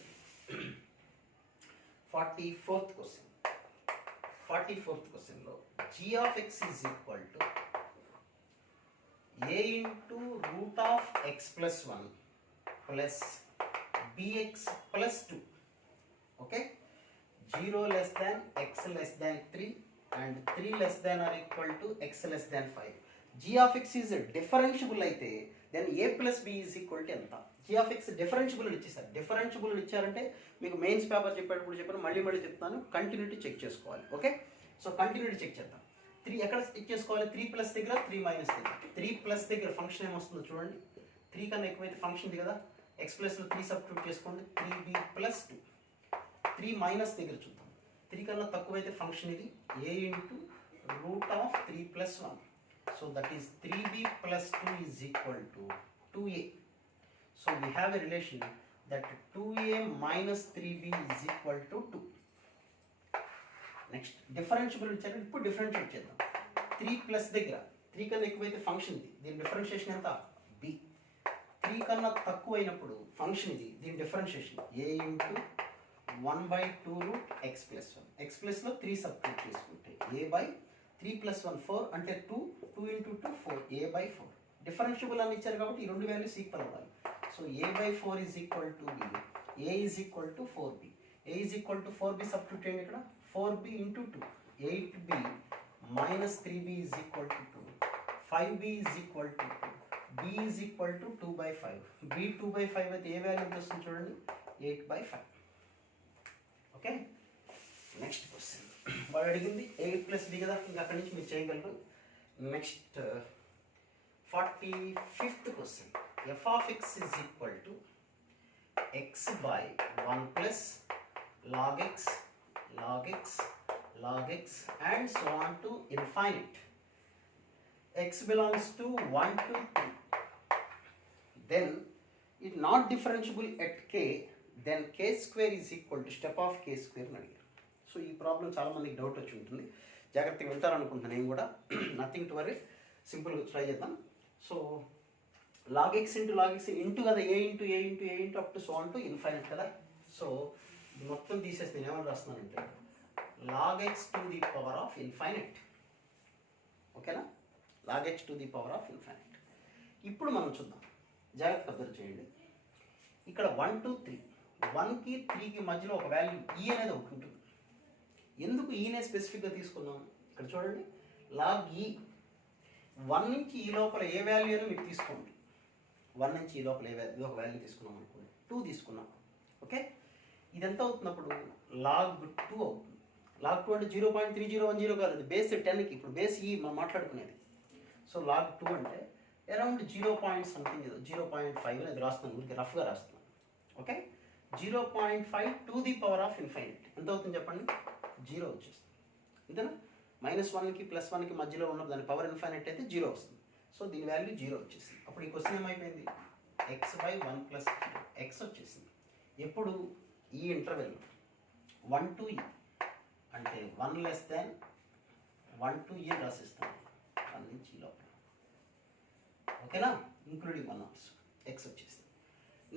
44th question. 44th క్వశ్చన్లో g of x is equal to a into root of x plus 1 plus bx plus 2. Okay, 0 less than x less than 3 and 3 less than or equal to x less than 5. g of x is differentiable అయితే then a plus b is equal to ఎంత? g of x differentiable అని ఇచ్చేసారు. differentiable అని ఇచ్చారంటే మీకు మెయిన్స్ పేపర్ చెప్పేటప్పుడు చెప్పాను, మళ్ళీ చెప్తాను, కంటిన్యూటీ చెక్ చేసుకోవాలి. ఓకే, సో కంటిన్యూటీ చెక్ చేద్దాం. 3 ఎక్కడ చెక్ చేసుకోవాలి? 3 ప్లస్ దగ్గర 3 మైనస్ దగ్గర. 3 ప్లస్ దగ్గర ఫంక్షన్ ఏమొస్తుందో చూడండి. 3 కన్నా ఎక్కువైతే ఫంక్షన్ ఇది కదా, ఎక్స్ ప్లస్లో 3 సబ్స్టిట్యూట్ చేసుకోండి, 3b ప్లస్ 2. 3 మైనస్ దగ్గర చూద్దాం. 3 కన్నా తక్కువైతే ఫంక్షన్ ఇది a into root of 3 plus 1. So that is 3b plus 2 is equal to 2a. So we have a relation that 2a minus 3b is equal to 2. Next differentiable ఇచ్చారు. ఇప్పుడు డిఫరెన్షియేట్ చేద్దాం. 3 ప్లస్ దగ్గర 3 కన్నా ఎక్కువైతే ఫంక్షన్ ఇది, దీని డిఫరెన్షియేషన్ ఎంత? b. 3 కన్నా తక్కువ అయినప్పుడు ఫంక్షన్ ఇది, దీని differentiation a into 1/2 root x plus 1. X ప్లస్లో 3 సబ్స్టిట్యూట్ చేసుకుంటే a బై 3 ప్లస్ 1 4 అంటే 2 ఇంటూ 2 4 a బై 4. డిఫరెన్షియబుల్ అని ఇచ్చారు కాబట్టి ఈ రెండు వాల్యూస్ ఈక్వల్ అవ్వాలి. So a by 4 is equal to b, a is equal to 4b. a is equal to 4b substitute చేయండి ఇక్కడ. 4b into 2 8b minus 3b is equal to 2. 5b is equal to 2. b is equal to 2/5. b 2/5 అయితే ఏ వాల్యూ వస్తుంది చూడండి, 8/5. Okay, next question. వాడు అడిగింది 8 ప్లస్ b కదా, ఇంకా అక్కడి నుంచి మీరు చేయగలరు. Next 45th question. f of x is equal to x by 1 plus log x log x log x and so on to infinite. X belongs to 1 to 2. Then it not differentiable at k, then k square is equal to step of k square అని అడిగారు. సో ఈ ప్రాబ్లం చాలా మందికి డౌట్ వచ్చి ఉంటుంది, జాగ్రత్తగా వెళ్తారనుకుంటున్నాను నేను కూడా. నథింగ్ టు వరీ, సింపుల్గా ట్రై చేద్దాం. So log x into log x into కదా, a into a into a into up to so on to infinite కదా. సో ఇది మొత్తం తీసేస్తే నేను ఏమని రాస్తున్నానంటే log x to the power of infinite. ఓకేనా, log x to the power of infinite. ఇప్పుడు మనం చూద్దాం, జాగ్రత్తగా అబ్జర్వ్ చేయండి. ఇక్కడ 1 2 3, 1కి 3కి మధ్యలో ఒక వాల్యూ e అనేది ఒకటి ఉంటుంది. ఎందుకు ఈనే స్పెసిఫిక్గా తీసుకున్నాం? ఇక్కడ చూడండి, log e 1 నుంచి ఈ లోపల ఏ వాల్యూ అయినా మీరు తీసుకోండి. 1 నుంచి ఈ లోపల ఏ ఒక వాల్యూ తీసుకున్నాం అనుకోండి, 2 తీసుకున్నాం. ఓకే, ఇది ఎంత అవుతున్నప్పుడు log 2 అవుతుంది. log 2 అంటే 0.3010 కాదు, అది బేస్ 10కి. ఇప్పుడు బేస్ ఈ మనం మాట్లాడుకునేది. సో log 2 అంటే అరౌండ్ 0.5 అనేది రాస్తున్నాను, ఊరికి రఫ్గా రాస్తున్నాను. Okay, 0.5 to the power of infinite ఎంత అవుతుంది చెప్పండి? 0 వచ్చేస్తుంది. అంతేనా? -1కి +1కి మధ్యలో ఉన్న దాని పవర్ ఇన్ఫైనైట్ అయితే 0 వస్తుంది. సో దీని వాల్యూ 0 వచ్చేసింది. అప్పుడు ఈ క్వశ్చన్ ఏమైపోయింది, x/1 + x వచ్చేసింది. ఎప్పుడు ఈ ఇంటర్వెల్ 1 to e అంటే 1 < 1 to e రాసిస్తాను, 1 నుంచి e లోపల. ఓకేనా, ఇంక్లూడింగ్ 1 ఆల్సో. x వచ్చేసింది.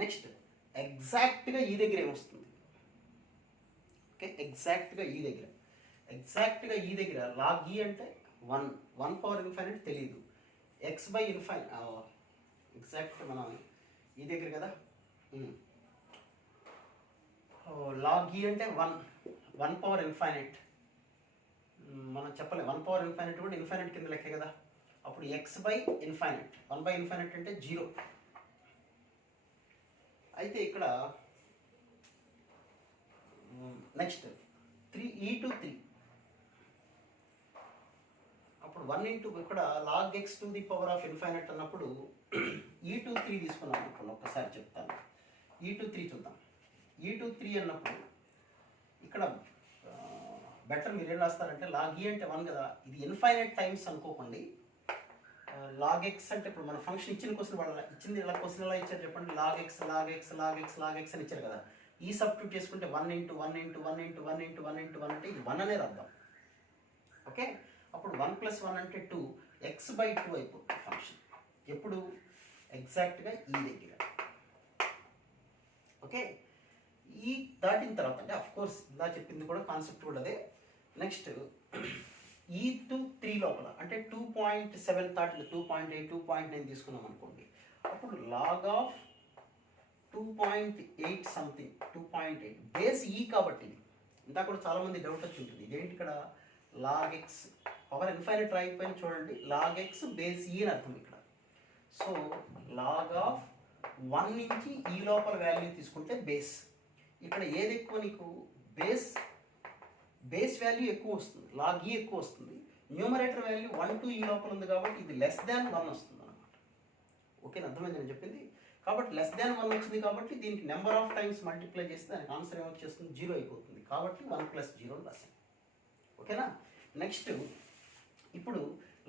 నెక్స్ట్ ఎగ్జాక్ట్గా ఈ దగ్గర ఏమొస్తుంది, ఓకే, ఎగ్జాక్ట్గా ఈ దగ్గర log e అంటే 1 పవర్ ఇన్ఫైనైట్ తెలియదు, x/ఇన్ఫైనైట్ ఎగ్జాక్ట్ మనం ఈ దగ్గర కదా, log e అంటే 1 పవర్ ఇన్ఫైనైట్ మనం చెప్పలేం. 1 పవర్ ఇన్ఫైనైట్ కూడా ఇన్ఫైనైట్ కింద లెక్కే కదా. అప్పుడు x/ఇన్ఫైనైట్ 1/ఇన్ఫైనైట్ అంటే 0. అయితే ఇక్కడ నెక్స్ట్ 3e to 3, అప్పుడు 1 into ఇక్కడ log x to the power of infinite అన్నప్పుడు e to 3 తీసుకున్నాం అనుకోండి. ఒక్కసారి చెప్తాను, e to 3 చూద్దాం. e to 3 అన్నప్పుడు ఇక్కడ బెటర్ మీరు ఏం రాస్తారంటే log e అంటే 1 కదా, ఇది ఇన్ఫైనైట్ టైమ్స్ అనుకోకండి. log x అంటే ఇప్పుడు మన ఫంక్షన్ ఇచ్చిన క్వశ్చన్ ఇచ్చింది, ఇలా క్వశ్చన్ ఎలా ఇచ్చారు చెప్పండి, log x అని ఇచ్చారు కదా. ఈ సబ్స్టిట్యూట్ చేసుకుంటే 1 into 1 into 1 into 1 into 1 into 1 అంటే ఇది 1 అనే రాద్దాం. ఓకే, అప్పుడు 1 + 1 అంటే 2, x/2 అయిపోతుంది ఫంక్షన్. ఎప్పుడు ఎగ్జాక్ట్గా ఈ దగ్గర. ఓకే, ఈ దాటిన తర్వాత అంటే అఫ్ కోర్స్ ఇలా చెప్పింది కూడా కాన్సెప్ట్ కూడా అదే. నెక్స్ట్ e to 3 లోపల అంటే 2.7 దాటి 2.8 2.9 తీసుకున్నాం అనుకోండి. అప్పుడు log of 2.8 something 2.8 base e కాబట్టి ఇందా కూడా చాలామంది డౌట్ వచ్చి ఉంటుంది, ఇదేంటి ఇక్కడ log x పవర్ ఇన్ఫైనైట్ రాయిపోయిన చూడండి, log x బేస్ e అని అర్థం ఇక్కడ. సో log of 1 నుంచి ఈ లోపల వాల్యూ తీసుకుంటే బేస్. ఇక్కడ ఏది ఎక్కువ నీకు బేస్ వాల్యూ ఎక్కువ వస్తుంది, log e ఎక్కువ వస్తుంది. న్యూమరేటర్ వాల్యూ 1 to e లోపల ఉంది కాబట్టి ఇది <1 వస్తుంది అనమాట. ఓకే, అర్థమైంది నేను చెప్పింది. కాబట్టి <1 వచ్చింది కాబట్టి దీనికి నెంబర్ ఆఫ్ టైమ్స్ మల్టిప్లై చేస్తే దానికి ఆన్సర్ ఏమొచ్చేస్తుంది, 0 అయిపోతుంది. కాబట్టి 1 + 0 రాశాను. ఓకేనా, నెక్స్ట్ ఇప్పుడు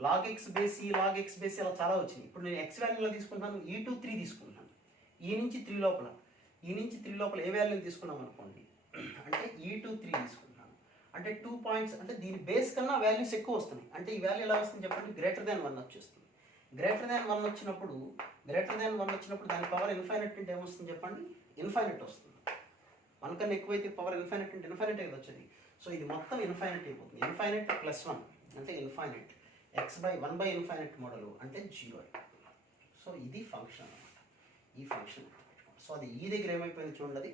log x base e log x base ఇలా చాలా వచ్చింది. ఇప్పుడు నేను x వాల్యూలో తీసుకుంటాను, e to 3 తీసుకుంటాను. ఈ నుంచి 3 లోపల ఏ వాల్యూ తీసుకున్నాం అనుకోండి అంటే e to 3 తీసుకుంటాను. అంటే 2 పాయింట్స్ అంటే దీని బేస్ కన్నా వాల్యూస్ ఎక్కువ వస్తున్నాయి. అంటే ఈ వాల్యూ ఎలా వస్తుంది చెప్పండి, <1 వచ్చేస్తుంది. <1 వచ్చినప్పుడు దాని పవర్ ఇన్ఫైనైట్ అంటే ఏమొస్తుంది చెప్పండి, ఇన్ఫైనైట్ వస్తుంది. 1 కన్నా ఎక్కువైతే పవర్ ఇన్ఫైనైట్ అంటే ఇన్ఫైనైట్ అయితే వచ్చేది. సో ఇది మొత్తం ఇన్ఫైనైట్ అయిపోతుంది. ఇన్ఫైనైట్ +1 అంటే ఇన్ఫైనైట్, x/1/ఇన్ఫైనైట్ మోడల్ అంటే 0 అయిపోతుంది. సో ఇది ఫంక్షన్ అనమాట, ఈ ఫంక్షన్. సో అది ఈ దగ్గర ఏమైపోయింది చూడండి, అది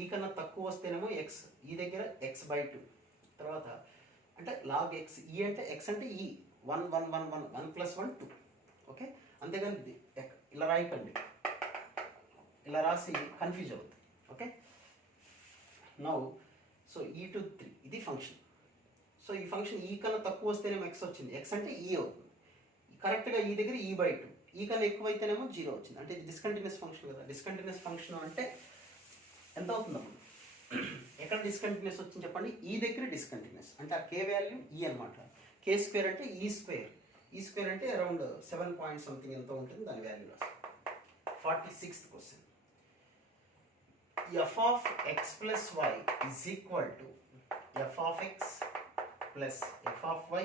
ఈ కన్నా తక్కువ వస్తేనేమో x, ఈ దగ్గర x/2. తర్వాత అంటే log x, e అంటే x అంటే e 1 + 1 2. ఓకే, అంతేగాని ఇలా రాయకండి, ఇలా రాసి కన్ఫ్యూజ్ అవుతుంది. Okay, now so e to 3 ఇది ఫంక్షన్. సో ఈ ఫంక్షన్ ఈ కన్నా తక్కువ వస్తేనేమో x వచ్చింది, x అంటే e అవుతుంది. కరెక్ట్గా ఈ దగ్గర e/2, ఈ కన్నా ఎక్కువైతేనేమో 0 వచ్చింది. అంటే ఇది డిస్కంటిన్యూస్ ఫంక్షన్ కదా. డిస్కంటిన్యూస్ ఫంక్షన్ అంటే ఎంత అవుతుంది అప్పుడు, ఎక్కడ డిస్కంటిన్యూస్ వచ్చింది చెప్పండి, ఈ దగ్గర డిస్కంటిన్యూస్ అంటే ఆ k వాల్యూ e అనమాట. k² అంటే e² అంటే అరౌండ్ 7 పాయింట్ సంథింగ్ ఎంత ఉంటుంది దాని వాల్యూ రాస్తాం. 46th question, f of x plus y is equal to f of x plus f of y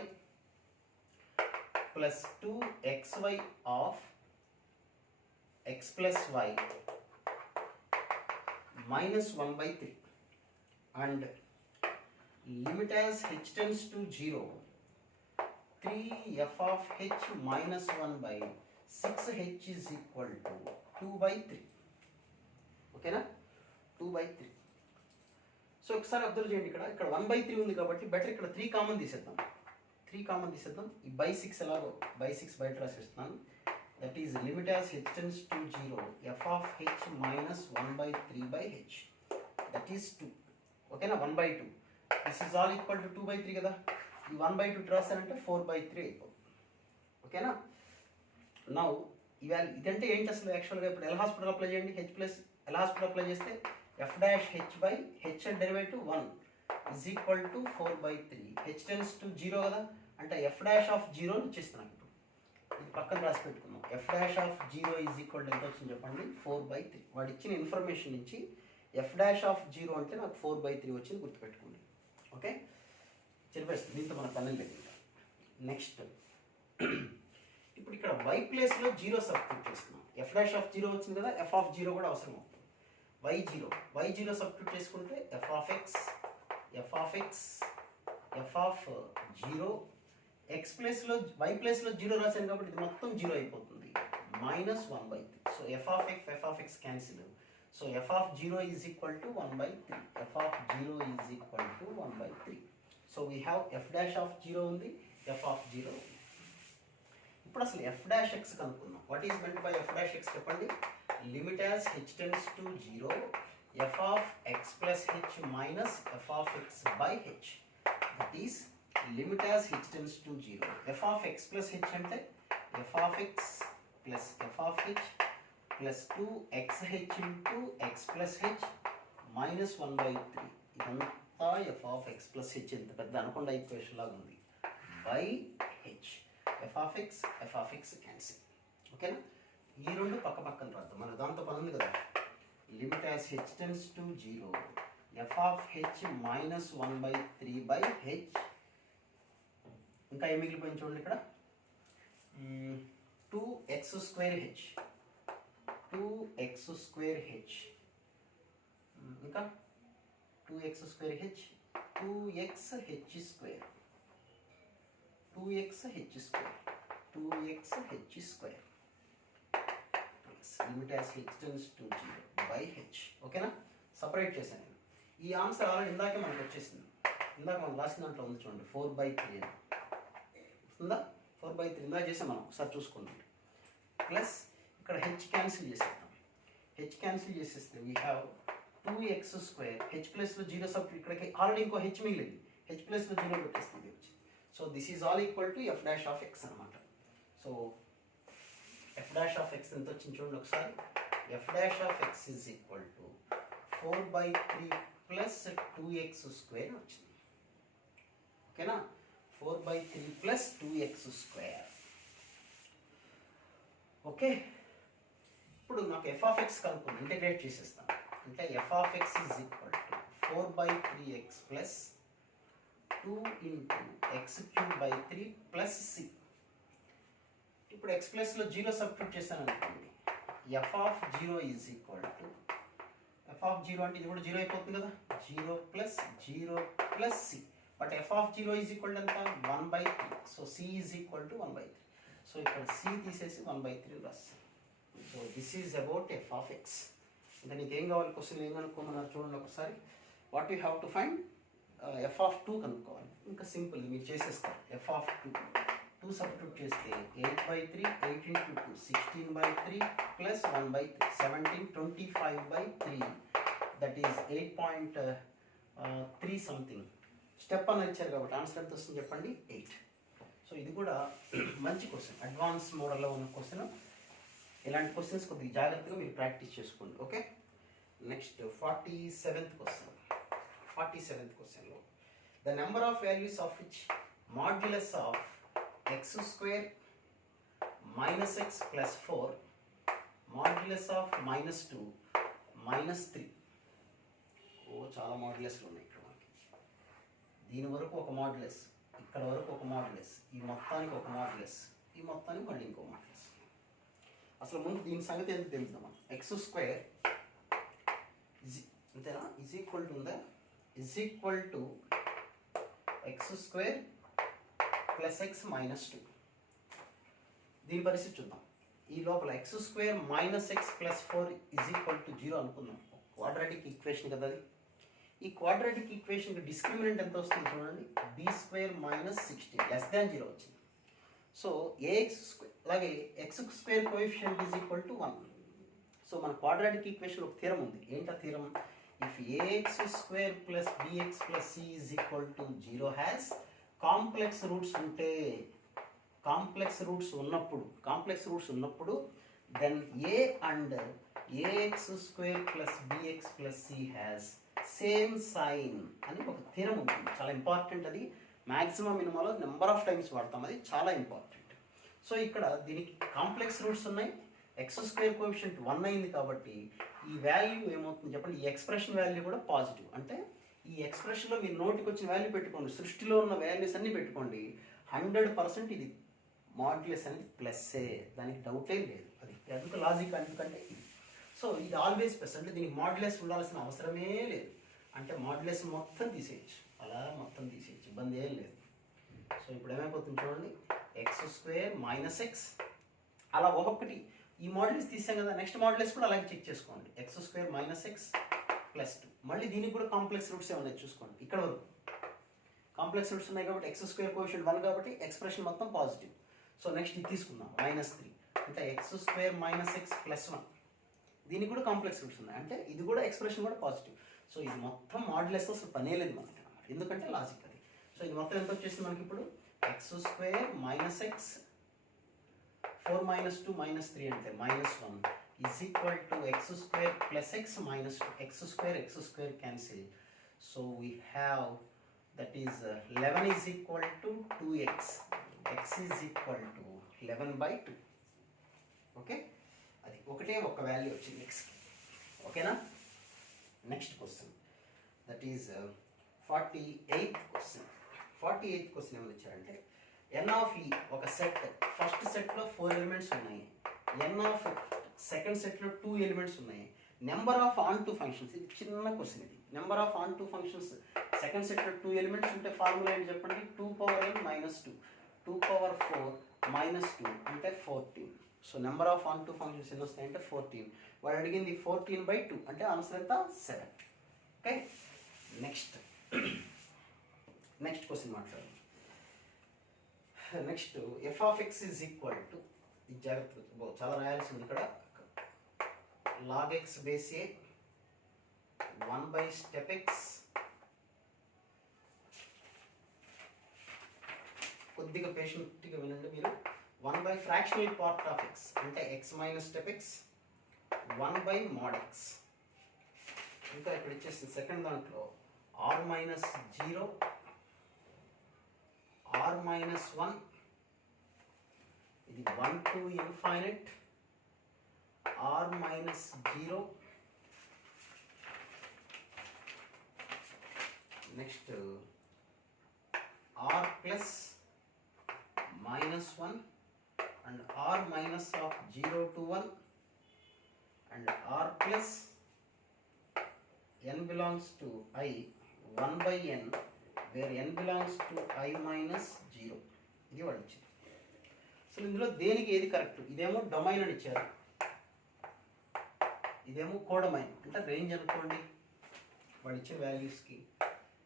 plus 2xy of x plus y minus 1/3 and limit as h tends to 0 3f of h minus 1/6h is equal to 2/3. ఓకేనా, 2/3. సో ఒకసారి అబ్జర్వ్ చేయండి, ఇక్కడ 1/3 ఉంది కాబట్టి బెటర్ ఇక్కడ 3 కామన్ తీసేద్దాం. ఈ /6 ఎలాగో /6 బయట రాసేస్తున్నాను. That is limit as h tends to 0 f of h minus 1/3/h that is 2. ఓకేనా, 1/2. This is all equal to 2/3 కదా. ఈ 1/2 రాసానంటే 4/3 అయిపోతుంది. ఓకేనా, నౌ ఇవాళ ఇదంటే ఏంటి అసలు యాక్చువల్గా ఇప్పుడు ఎల్ హాస్పిటల్ అప్లై చేయండి, h plus L hospital apply చేస్తే f' h by h derivative 1 is equal to 4/3. H tends to 0 కదా, అంటే f dash of 0 వచ్చేస్తున్నాం. ఇప్పుడు ఇది పక్కన రాసి పెట్టుకున్నాం. f dash of 0 is equal to ఎంత వచ్చింది చెప్పండి, 4/3. వాడు ఇచ్చిన ఇన్ఫర్మేషన్ నుంచి f dash of 0 అంటే నాకు 4/3 వచ్చింది, గుర్తుపెట్టుకోండి. ఓకే, చెప్పేస్తుంది. దీంతో మన పని లేదు. నెక్స్ట్ ఇప్పుడు ఇక్కడ y ప్లేస్లో 0 సబ్స్టిట్యూట్ చేస్తున్నాం. f dash of 0 వచ్చింది కదా, f of 0 కూడా అవసరం అవుతుంది. y0 సబ్స్టిట్యూట్ చేసుకుంటే f of x, f of 0, x ప్లేస్లో y ప్లేస్లో 0 రాశాను కాబట్టి ఇది మొత్తం 0 అయిపోతుంది, -1/3. So f of x cancel. So f of 0 is equal to 1/3. f of 0 is equal to 1/3. So we have f dash of 0 ఉంది, f of 0. ఇప్పుడు అసలు f dash x కనుక్కుందాం. What is meant by f dash x చెప్పండి. Limit as h tends to 0 f of x plus h minus f of x by h. That is limit as h tends to 0. f of x plus h అంటే f of x plus f of h plus 2xh into x plus h minus 1/3. ఇదంతా f of x plus h ఎంత పెద్ద అనుకుండా ఈక్వేషన్ లాగా ఉంది, by h. f of x cancel. ఓకేనా, ఈ రెండు పక్క పక్కన రాద్దాం, మన దాంతో పని ఉంది కదా. Limit as h tends to 0 f of h minus 1/3 by h. ఇంకా ఏం మిగిలిపోయింది చూడండి ఇక్కడ, 2x square h, ఇంకా 2x square h, 2x h square, 2x h square. Limit as h tends to 0 by h. ఓకేనా, సపరేట్ చేశాను నేను. ఈ ఆన్సర్ ఆల్రెడీ ఇందాకే మనకు వచ్చేసింది. ఇందాక మనం రాసిన దాంట్లో ఉంది చూడండి, 4/3 అని ఉందా. 4/3 ఇందాక చేసాం మనం, ఒకసారి చూసుకోండి. ప్లస్ ఇక్కడ h క్యాన్సిల్ చేసేద్దాం. h క్యాన్సిల్ చేసేస్తే we have 2x square, h ప్లస్లో 0 సబ్, ఇక్కడికి ఆల్రెడీ ఇంకో h మిగిలింది, h ప్లస్లో 0 పెట్టేస్తుంది వచ్చి. So this is all equal to f dash of x అనమాట. So f dash of x ఎంత వచ్చింది చూడండి ఒకసారి. f dash of x is equal to 4/3 plus 2x square వచ్చింది. ఓకేనా, 4/3 plus 2x square. ఓకే, ఇప్పుడు నాకు f of x కనుక్కోండి, ఇంటిగ్రేట్ చేసేస్తాను. అంటే f of x is equal to 4/3x plus 2 into x cube by 3 plus c. ఇప్పుడు x ప్లస్లో 0 సబ్స్టిట్యూట్ చేస్తాను అనుకోండి. f of 0 is equal to, f of 0 అంటే ఇది కూడా 0 అయిపోతుంది కదా, 0 plus c. But f of 0 is equal to ఎంత, 1/3. So c is equal to 1/3. So ఇక్కడ c తీసేసి 1/3 రాస్తాను. So this is about f of x. ఇంకా నీకు ఏం కావాలి, క్వశ్చన్ ఏం కనుక్కోమన్నారు చూడండి ఒకసారి. What you have to find, f of 2 కనుక్కోవాలి. ఇంకా సింపుల్, మీరు చేసేస్తారు. f of 2 సబ్స్టిట్యూట్ చేస్తే 8/3, 8 into 2 16/3 plus 1/3 17, 25/3. That is 8.3 something. Step అని ఇచ్చారు కాబట్టి ఆన్సర్ ఎంత వస్తుంది చెప్పండి, 8. సో ఇది కూడా మంచి క్వశ్చన్, అడ్వాన్స్ మోడల్లో ఉన్న క్వశ్చన్. ఇలాంటి క్వశ్చన్స్ కొద్దిగా జాగ్రత్తగా మీరు ప్రాక్టీస్ చేసుకోండి. ఓకే, నెక్స్ట్ 47th క్వశ్చన్లో the number of values of which modulus of x square minus x plus 4 modulus of -2 -3. చాలా మాడ్యులస్లు ఉన్నాయి ఇక్కడ మనకి. దీని వరకు ఒక మాడ్యులస్, ఇక్కడ వరకు ఒక మాడ్యులస్, ఈ మొత్తానికి ఒక మాడ్యులస్, ఈ మొత్తానికి మళ్ళీ ఇంకో మాడ్యులస్. అసలు ముందు దీని సంగతి ఎంత తెలుద్దాం. x square అంతేనా, ఈజ్ ఈక్వల్ టు ఉందా, is equal to x square plus x -2. దీని పరిస్థితి చూద్దాం. ఈ లోపల x square minus x plus 4 is equal to 0 అనుకుందాం. క్వాడ్రాటిక్ ఈక్వేషన్ కదా అది. ఈ క్వాడ్రాటిక్ ఈక్వేషన్కి డిస్క్రిమినెంట్ ఎంత వస్తుంది చూడండి, b² - 16 <0 వచ్చింది. సో ax స్క్వేర్ అలాగే x² coefficient is equal to 1. So మన క్వాడ్రాటిక్ ఈక్వేషన్ ఒక థీరం ఉంది. ఏంటా theorem, if ax² plus bx plus c is equal to 0 has complex roots ఉంటే, కాంప్లెక్స్ రూట్స్ ఉన్నప్పుడు then a and ax² plus bx plus c has same sign అని ఒక థీరం ఉంటుంది, చాలా ఇంపార్టెంట్. అది మ్యాక్సిమం మినిమంలో నెంబర్ ఆఫ్ టైమ్స్ వాడతాం, అది చాలా ఇంపార్టెంట్. సో ఇక్కడ దీనికి కాంప్లెక్స్ రూట్స్ ఉన్నాయి, ఎక్స్ స్క్వేర్ కోఎఫిషియంట్ 1 అయింది కాబట్టి ఈ వాల్యూ ఏమవుతుంది చెప్పండి, ఈ ఎక్స్ప్రెషన్ వాల్యూ కూడా పాజిటివ్. అంటే ఈ ఎక్స్ప్రెషన్లో మీరు నోటికి వచ్చిన వాల్యూ పెట్టుకోండి, సృష్టిలో ఉన్న వాల్యూస్ అన్నీ పెట్టుకోండి, 100% ఇది మాడ్యులస్ అనేది ప్లస్సే, దానికి డౌటే లేదు. అది ఎందుకు లాజిక్ ఎందుకంటే ఇది. సో ఇది ఆల్వేస్ ప్లస్, అంటే దీనికి మాడ్యులస్ ఉండాల్సిన అవసరమే లేదు. అంటే మాడ్యులస్ మొత్తం తీసేయచ్చు, అలా మొత్తం తీసేయచ్చు, ఇబ్బంది ఏం లేదు. సో ఇప్పుడు ఏమైపోతుంది చూడండి, ఎక్స్ స్క్వేర్ మైనస్ ఎక్స్, అలా ఒక్కొక్కటి ఈ మాడ్యులస్ తీసాం కదా, నెక్స్ట్ మాడ్యులస్ కూడా అలాగే చెక్ చేసుకోండి. X square minus X plus 2, మళ్ళీ దీనికి కూడా కాంప్లెక్స్ రూట్స్ ఏమన్నా చూసుకోండి. ఇక్కడ వరకు కాంప్లెక్స్ రూట్స్ ఉన్నాయి కాబట్టి ఎక్స్ స్క్వేర్ కోఎఫిషియంట్ 1 కాబట్టి ఎక్స్ప్రెషన్ మొత్తం పాజిటివ్. సో నెక్స్ట్ ఇది తీసుకుందాం -3, అంటే X square minus X plus 1, దీనికి కూడా కాంప్లెక్స్ రూట్స్ ఉన్నాయి, అంటే ఇది కూడా ఎక్స్ప్రెషన్ కూడా పాజిటివ్. సో ఇది మొత్తం మాడ్యులస్ అసలు పనే లేదు మనకి అన్నమాట, ఎందుకంటే లాజిక్ అది. సో ఇది మొత్తం ఎంత వచ్చేసింది మనకి ఇప్పుడు, ఎక్స్ స్క్వేర్ మైనస్ ఎక్స్ 4 - 2 -3 అంటే -1 is equal to x square plus x minus 2. x square cancel. So we have that is 11 is equal to 2x. x is equal to 11/2. Okay? అది ఒకటే ఒక వాల్యూ వచ్చింది x కి. ఓకేనా? Next question, that is 48th question. 48th question ఏమని ఇచ్చారంటే, n ఆఫ్ e ఒక సెట్, ఫస్ట్ సెట్లో 4 ఎలిమెంట్స్ ఉన్నాయి, n ఆఫ్ సెకండ్ సెట్లో 2 ఎలిమెంట్స్ ఉన్నాయి, number of on two functions. ఇది చిన్న క్వశ్చన్, ఇది number of on two functions second సెట్లో 2 ఎలిమెంట్స్ ఉంటే ఫార్ములా ఏంటి చెప్పండి, 2n - 2, 2/4 - 2 అంటే 14. So number of on two functions ఎన్ని వస్తాయంటే 14. వాడు అడిగింది 14/2 అంటే ఆన్సర్ ఎంత 7. ఓకే, నెక్స్ట్ క్వశ్చన్ మాట్లాడదాం. Next f of x is equal to, ఇది జాగ్రత్తగా చాలా రాయాల్సింది ఇక్కడ, log x base a 1/step x, కొద్దిగా పేషెంట్గా వినండి మీరు, 1/ఫ్రాక్షనల్ పార్ట్ ఆఫ్ x అంటే x - step x 1/mod x. ఇంకా ఇక్కడ ఇచ్చేసి సెకండ్ దాంట్లో r - 0 r - 1, ఇది 1 to infinite r - 0, next r plus -1 and r minus of 0 to 1 and r plus n belongs to I 1/n where n belongs to I minus 0. ఇది వాడు ఇచ్చింది. సో ఇందులో దేనికి ఏది కరెక్ట్, ఇదేమో డొమైన్ అని ఇచ్చారు, ఇదేమో కోడొమైన్ అంటే రేంజ్ అనుకోండి వాడు ఇచ్చే వాల్యూస్కి,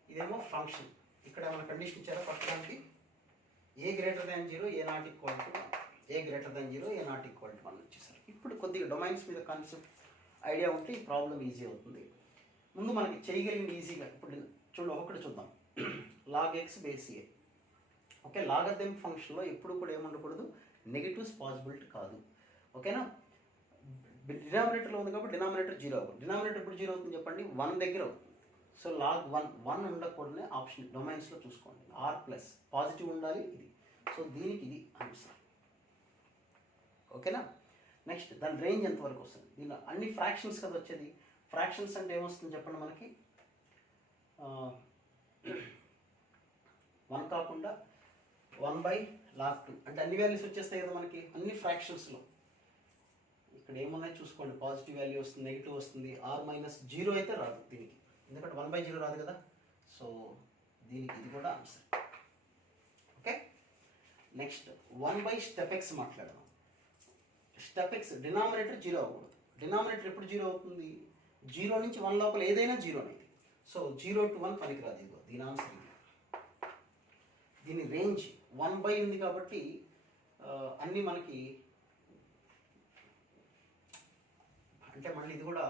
ఇదేమో ఫంక్షన్. ఇక్కడ మన కండిషన్ ఇచ్చారా పక్కడానికి, a greater than 0 a not equal to 1, a greater than 0 a not equal to 1 వచ్చేసారు. ఇప్పుడు కొద్దిగా డొమైన్స్ మీద కాన్సెప్ట్ ఐడియా ఉంటే ఈ ప్రాబ్లం ఈజీ అవుతుంది. ముందు మనకి చేయగలిగింది ఈజీగా ఇప్పుడు ఒకటి చూద్దాం, log x base a. Okay, logarithm ఫంక్షన్లో ఎప్పుడు కూడా ఏముండకూడదు, నెగిటివ్స్ పాసిబిలిటీ కాదు. ఓకేనా, డినామినేటర్లో ఉంది కాబట్టి డినామినేటర్ 0 అవుతుంది. డినామినేటర్ ఎప్పుడు 0 అవుతుంది చెప్పండి, 1 దగ్గర అవుతుంది. సో log 1 ఉండకూడనే ఆప్షన్ డొమైన్స్లో చూసుకోండి, ఆర్ ప్లస్ పాజిటివ్ ఉండాలి ఇది. సో దీనికి ఇది ఆన్సర్. ఓకేనా, నెక్స్ట్ దాని రేంజ్ ఎంతవరకు వస్తుంది, దీనిలో అన్ని ఫ్రాక్షన్స్ కదా వచ్చేది. ఫ్రాక్షన్స్ అంటే ఏమొస్తుంది చెప్పండి మనకి, 1 కాకుండా 1/log2 అంటే అన్ని వాల్యూస్ వచ్చేస్తాయి కదా మనకి అన్ని ఫ్రాక్షన్స్లో. ఇక్కడ ఏమున్నాయి చూసుకోండి, పాజిటివ్ వాల్యూ వస్తుంది, నెగిటివ్ వస్తుంది, r - 0 అయితే రాదు దీనికి, ఎందుకంటే 1/0 రాదు కదా. సో దీనికి ఇది కూడా answer. Okay, next 1/step x మాట్లాడదాం. స్టెప్ x డినామినేటర్ 0 అవ్వకూడదు. డినామినేటర్ ఎప్పుడు 0 అవుతుంది, 0 నుంచి 1 లోపల ఏదైనా 0 అనేది. సో 0 to 1 పనికిరాదు, ఇదిగో దీని ఆన్సర్ ఇది. దీని రేంజ్ 1/, ఉంది కాబట్టి అన్నీ మనకి అంటే మళ్ళీ ఇది కూడా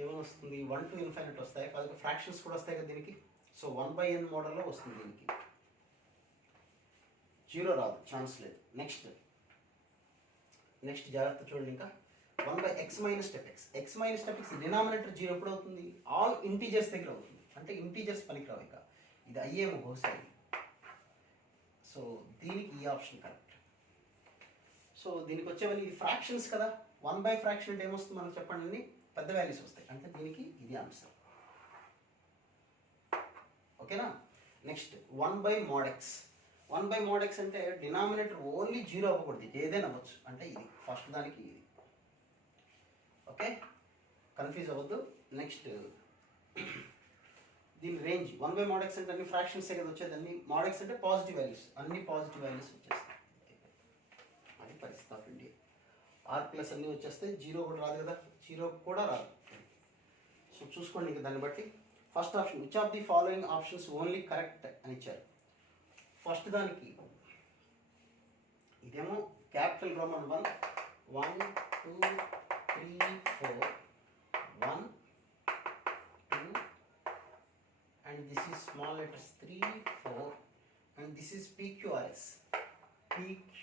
ఏమైనా వస్తుంది, 1 to infinite వస్తాయి, పది ఫ్రాక్షన్స్ కూడా వస్తాయి కదా దీనికి. సో 1/n మోడల్లో వస్తుంది దీనికి, 0 రాదు, ఛాన్స్ లేదు. నెక్స్ట్ జాగ్రత్త చూడండి, ఇంకా 1 by x minus step x. x minus step x denominator 0 ఎప్పుడు అవుతుంది? ఆల్ ఇంటీజర్స్ దగ్గర అవుతుంది. అంటే ఇంటీజర్స్ పనికిరావు ఇక. ఇది అయ్యేమో బహుశా. సో దీనికి ఈ ఆప్షన్ కరెక్ట్. సో దీనికి వచ్చేవన్నీ ఇది ఫ్రాక్షన్స్ కదా. 1 by ఫ్రాక్షన్ అంటే ఏమొస్తుంది మనకు చెప్పండి, అన్ని పెద్ద వాల్యూస్ వస్తాయి. అంటే దీనికి ఇది ఆన్సర్. ఓకేనా. Next 1 by mod x. 1 by mod x అంటే డినామినేటర్ ఓన్లీ 0 అవ్వకూడదు, ఏదైనా అవ్వచ్చు. అంటే ఇది ఫస్ట్ దానికి ఇది. ఓకే, కన్ఫ్యూజ్ అవ్వద్దు. నెక్స్ట్ దీని రేంజ్ 1 by mod x అంటే అన్ని ఫ్రాక్షన్సే కదా వచ్చేది. అన్ని mod x అంటే పాజిటివ్ వాల్యూస్, అన్ని పాజిటివ్ వాల్యూస్ వచ్చేస్తాయి. అది పరిస్థితి ఆఫ్ ఇండియా. ఆర్ ప్లస్ అన్నీ వచ్చేస్తే 0 కూడా రాదు కదా, 0 కూడా రాదు. సో చూసుకోండి ఇంకా దాన్ని బట్టి. First option which of the following options only correct అని ఇచ్చారు. ఫస్ట్ దానికి ఇదేమో capital Roman 1 1 2 3 4 1 2 and this is small letters 3 4 and this is PQRS. PQRS.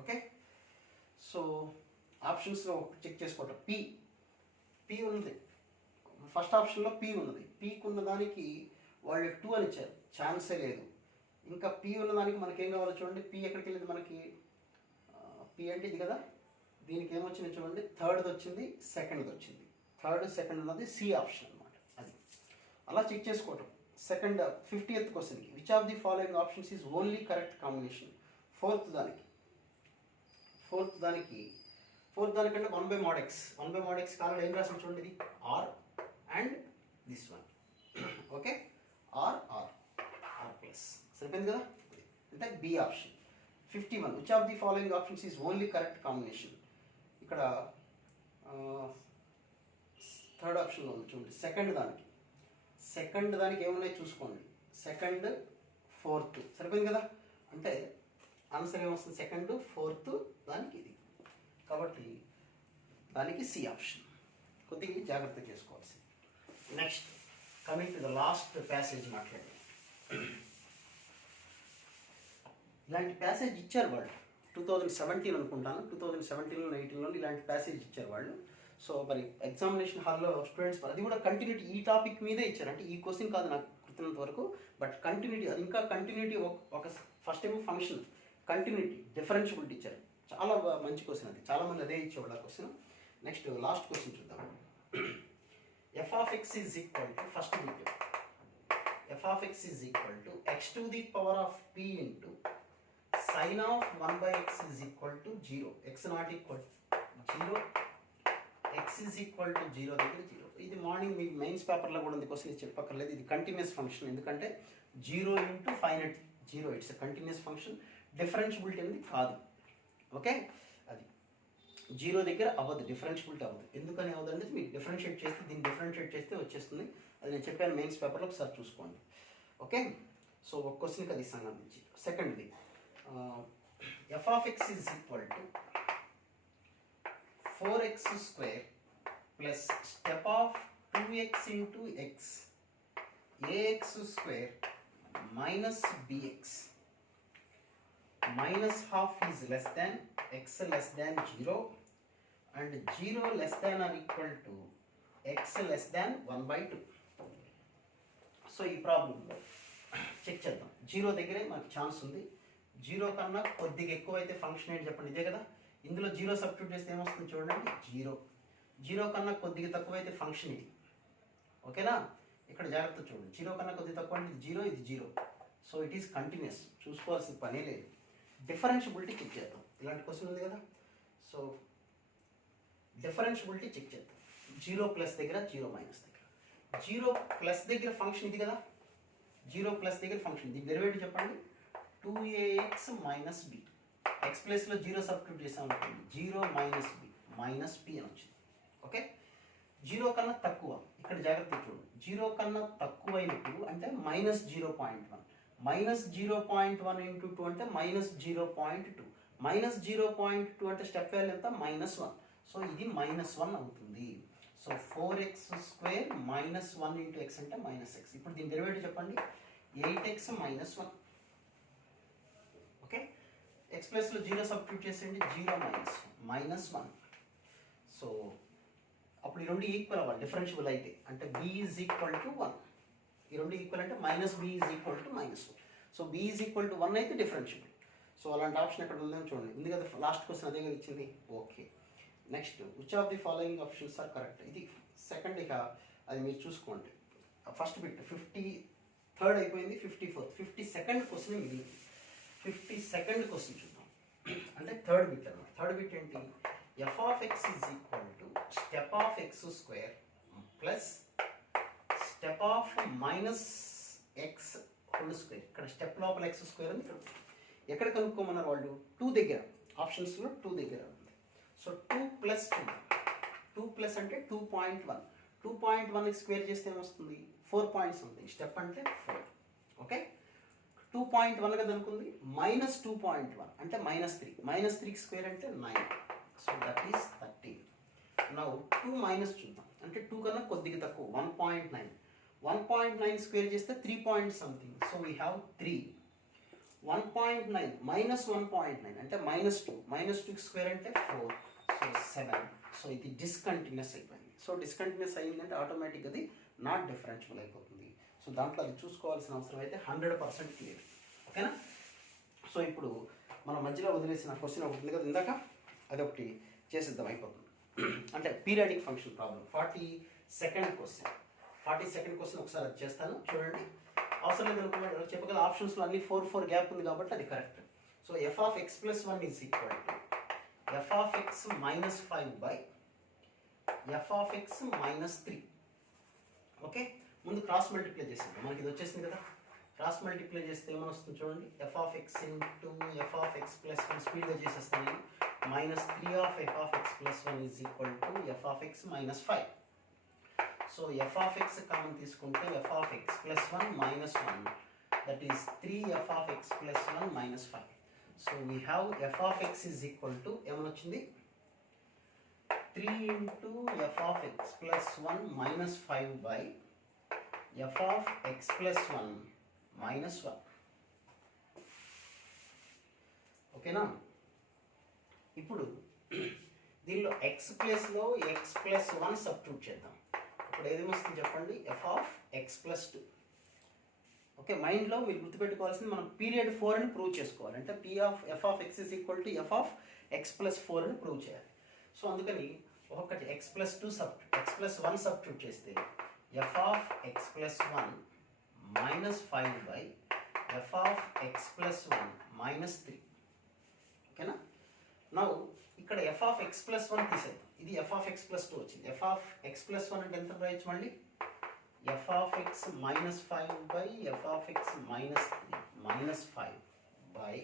Okay, so options లో చెక్ చేసుకోవటం. P ఉంది ఫస్ట్ ఆప్షన్లో, P ఉన్నది. Pకి ఉన్న దానికి వాళ్ళు 2 అని ఇచ్చారు, ఛాన్సే లేదు. ఇంకా P ఉన్న దానికి మనకి ఏం కావాలో చూడండి. P ఎక్కడికి వెళ్ళింది మనకి? P అంటే ఇది కదా, దీనికి ఏమొచ్చింది చూడండి, థర్డ్ది వచ్చింది, సెకండ్ది వచ్చింది. థర్డ్ సెకండ్ ఉన్నది సి ఆప్షన్ అనమాట. అది అలా చెక్ చేసుకోవటం. సెకండ్ 50th క్వశ్చన్కి which of the following options is only correct combination. Fourth దానికంటే 1 by mod x. 1 by mod x కాలంలో ఏం రాసాం చూడండి, ఇది R and this one. Okay, R plus సరిపోయింది కదా. అంటే B option. 51 which of the following options is only correct combination. ఇక్కడ థర్డ్ ఆప్షన్లో ఉంది చూడండి. సెకండ్ దానికి ఏమున్నాయి చూసుకోండి. సెకండ్ ఫోర్త్ సరిపోయింది కదా. అంటే ఆన్సర్ ఏమొస్తుంది? సెకండ్ ఫోర్త్ దానికి ఇది. కాబట్టి దానికి సి ఆప్షన్. కొద్దిగా జాగ్రత్త చేసుకోవాల్సింది. Next coming to the last passage మాట్లాడండి. ఇలాంటి ప్యాసేజ్ ఇచ్చారు వాళ్ళు 2017 అనుకుంటాను. 2017 18లో ఇలాంటి ప్యాసేజ్ ఇచ్చారు వాళ్ళు. సో మరి ఎగ్జామినేషన్ హాల్లో స్టూడెంట్స్ అది కూడా కంటిన్యూటీ ఈ టాపిక్ మీదే ఇచ్చారు. అంటే ఈ క్వశ్చన్ కాదు నాకు గుర్తున్నంత వరకు, బట్ కంటిన్యూటీ, అది ఇంకా కంటిన్యూటీ. ఒక ఫస్ట్ ఏమో ఫంక్షన్ కంటిన్యూటీ డిఫరెన్షియబిలిటీ ఇచ్చారు. చాలా మంచి క్వశ్చన్ అది, చాలామంది అదే ఇచ్చేవాళ్ళు ఆ క్వశ్చన్. నెక్స్ట్ లాస్ట్ క్వశ్చన్ చూద్దాం. f of x is equal to, first video, f of x is equal to x to the power of p into sin of 1 by x is equal to 0. x not equal to 0, x is equal to 0 దగ్గర 0. ఇది మార్నింగ్ మీకు మెయిన్స్ పేపర్లో కూడా ఉంది క్వశ్చన్, ఇది చెప్పక్కర్లేదు. ఇది కంటిన్యూస్ ఫంక్షన్, ఎందుకంటే 0 into finite 0, it's a continuous function. Differentiability అనేది కాదు. ఓకే, అది 0 దగ్గర అవ్వదు, డిఫరెన్షియబిలిటీ అవ్వదు. ఎందుకని అవ్వదు అంటే మీకు డిఫరెన్షియేట్ చేస్తే, దీన్ని డిఫరెన్షియేట్ చేస్తే వచ్చేస్తుంది. అది నేను చెప్పాను మెయిన్స్ పేపర్లో, ఒకసారి చూసుకోండి. ఓకే, సో ఒక క్వశ్చన్కి అది సంబంధించి. సెకండ్ది f of x is equal to 4x square plus step of 2x into x ax square minus bx minus half is less than x less than 0 and 0 less than or equal to x less than 1 by 2. So ఈ ప్రాబ్లంలో చెక్ చేద్దాం. 0 దగ్గరే మనకు ఛాన్స్ ఉంది. 0 కన్నా కొద్దిగా ఎక్కువ అయితే ఫంక్షన్ ఏంటి చెప్పండి, ఇదే కదా. ఇందులో 0 సబ్స్టిట్యూట్ చేస్తే ఏమొస్తుంది చూడండి, 0 కన్నా కొద్దిగా తక్కువ అయితే ఫంక్షన్ ఇది. ఓకేనా, ఇక్కడ జాగ్రత్త చూడండి. 0 కన్నా కొద్దిగా తక్కువ అంటే ఇది 0, ఇది 0. సో ఇట్ ఈస్ కంటిన్యూస్, చూసుకోవాల్సిన పనే లేదు. డిఫరెన్షియబిలిటీ చెక్ చేద్దాం. ఇలాంటి క్వశ్చన్ ఉంది కదా. సో డిఫరెన్షియబిలిటీ చెక్ చేద్దాం. 0 ప్లస్ దగ్గర, 0 మైనస్ దగ్గర. 0 ప్లస్ దగ్గర ఫంక్షన్ ఇది కదా. 0 ప్లస్ దగ్గర ఫంక్షన్, ఇది డెరివేటివ్ చెప్పండి. 2ax minus b. ఎక్స్ ప్లేస్లో 0 సబ్స్టిట్యూట్ చేసాం అనుకోండి, 0 మైనస్ b మైనస్ p అని వచ్చింది. ఓకే, 0 కన్నా తక్కువ, ఇక్కడ జాగ్రత్త చూడండి. 0 కన్నా తక్కువ అయినప్పుడు అంటే మైనస్ 0.1, మైనస్ 0.1 ఇంటూ 2 అంటే మైనస్ 0.2, మైనస్ 0.2 అంటే స్టెప్ వాల్యూ ఎంత, -1. సో ఇది -1 అవుతుంది. So 4x square -1 into x అంటే -x. ఇప్పుడు దీని డెరివేటివ్ చెప్పండి, 8x -1. ఓకే, ఎక్స్ ప్లస్లో జీరో సబ్స్టిట్యూట్ చేసేయండి, జీరో మైనస్ వన్. సో అప్పుడు ఈ రెండు ఈక్వల్ అవ్వాలి డిఫరెన్షియబుల్ అయితే, అంటే బి ఈజ్ ఈక్వల్ టు 1. ఈ రెండు ఈక్వల్ అంటే minus B is equal to -1. So B is equal to 1 అయితే డిఫరెన్షియబుల్. సో అలాంటి ఆప్షన్ ఎక్కడ ఉందని చూడండి, ఉంది కదా లాస్ట్ క్వశ్చన్ అదే కదా ఇచ్చింది. Okay, next which of the following options are correct. ఇది సెకండ్, ఇక అది మీరు చూసుకోండి. ఫస్ట్ బిట్ 53rd అయిపోయింది, 54th 52nd క్వశ్చన్ మిగిలింది. 52nd క్వశ్చన్ చూద్దాం, అంటే థర్డ్ బిట్ అన్నమాట. థర్డ్ బిట్ ఏంటి, F of X is equal to step of X square plus step of minus X whole square. ఇక్కడ స్టెప్ లోపల ఎక్స్ స్క్వేర్ ఉంది, ఇక్కడ ఎక్కడ కనుక్కోమన్నారు వాళ్ళు, 2 దగ్గర, ఆప్షన్స్లో 2 దగ్గర ఉంది. సో 2 ప్లస్ 2 ప్లస్ అంటే 2.1. 2.1 స్క్వేర్ చేస్తే ఏమొస్తుంది, 4 పాయింట్ సంథింగ్. స్టెప్ అంటే 4. ఓకే, 2.1 కదా అనుకుంది, -2.1 అంటే -3. -3 స్క్వేర్ అంటే 9. So that is 13. Now 2 minus చూద్దాం, అంటే 2 కన్నా కొద్దిగా తక్కువ, 1.9. 1.9 స్క్వేర్ చేస్తే 3 point something. So we have 3. 1.9 minus 1.9 అంటే -2. -2 స్క్వేర్ అంటే 4. సో 7. సో ఇది డిస్కంటిన్యూస్ అయిపోయింది. సో డిస్కంటిన్యూస్ అయిందంటే ఆటోమేటిక్గా అది నాట్ డిఫరెన్షియబుల్ అయిపోతుంది. సో దాంట్లో అది చూసుకోవాల్సిన అవసరం అయితే 100% క్లియర్. ఓకేనా. సో ఇప్పుడు మనం మధ్యలో వదిలేసిన క్వశ్చన్ ఒకటి ఉంది కదా ఇందాక, అదొకటి చేసిద్దాం, అయిపోతుంది. అంటే periodic function problem 42nd question. 42nd question ఒకసారి అది చేస్తాను చూడండి. అవసరం లేదు చెప్పగల ఆప్షన్స్లో అన్ని 4 గ్యాప్ ఉంది కాబట్టి అది correct. So F of X plus 1 is equal to f of x minus 5 by f of x -3. Okay, ముందు క్రాస్ మల్టిప్లై చేసింది, మనకి ఇది వచ్చేసింది కదా. క్రాస్ మల్టిప్లై చేస్తే ఏమని వస్తుంది చూడండి, f of x into f of X plus 1 స్పీడ్గా చేసేస్తాను. -3 of f of X plus 1 is equal to f of x -5. So F of x common తీసుకుంటే f of X plus 1 -1, that is 3 f of X plus 1 -5. So we have f of X is equal to ఏమని వచ్చింది, 3 into f of X plus 1 -5 by f of X plus 1 -1. ఓకేనా. ఇప్పుడు దీనిలో ఎక్స్ ప్లస్లో ఎక్స్ ప్లస్ 1 సబ్స్టిట్యూట్ చేద్దాం. ఇప్పుడు ఏది వస్తుంది చెప్పండి, F of X plus 2. Okay, మైండ్లో మీరు గుర్తుపెట్టుకోవాల్సింది మనం పీరియడ్ 4 అని ప్రూవ్ చేసుకోవాలి. అంటే F of X is equal to f of X plus 4 అని ప్రూవ్ చేయాలి. సో అందుకని ఒక్కొక్కటి ఎక్స్ ప్లస్ 1 సబ్స్టిట్యూట్ చేస్తే F of X plus 1 -5 by f of X plus 1 -3. ఓకేనా. నౌ ఇక్కడ ఎఫ్ ఆఫ్ ఎక్స్ ప్లస్ 1 తీసేద్దాం, ఇది ఎఫ్ ఆఫ్ ఎక్స్ ప్లస్ 2 వచ్చింది. ఎఫ్ ఆఫ్ ఎక్స్ ప్లస్ 1 అంటే ఎంత రాయొచ్చు మళ్ళీ, F of x -5 by f of x -5 by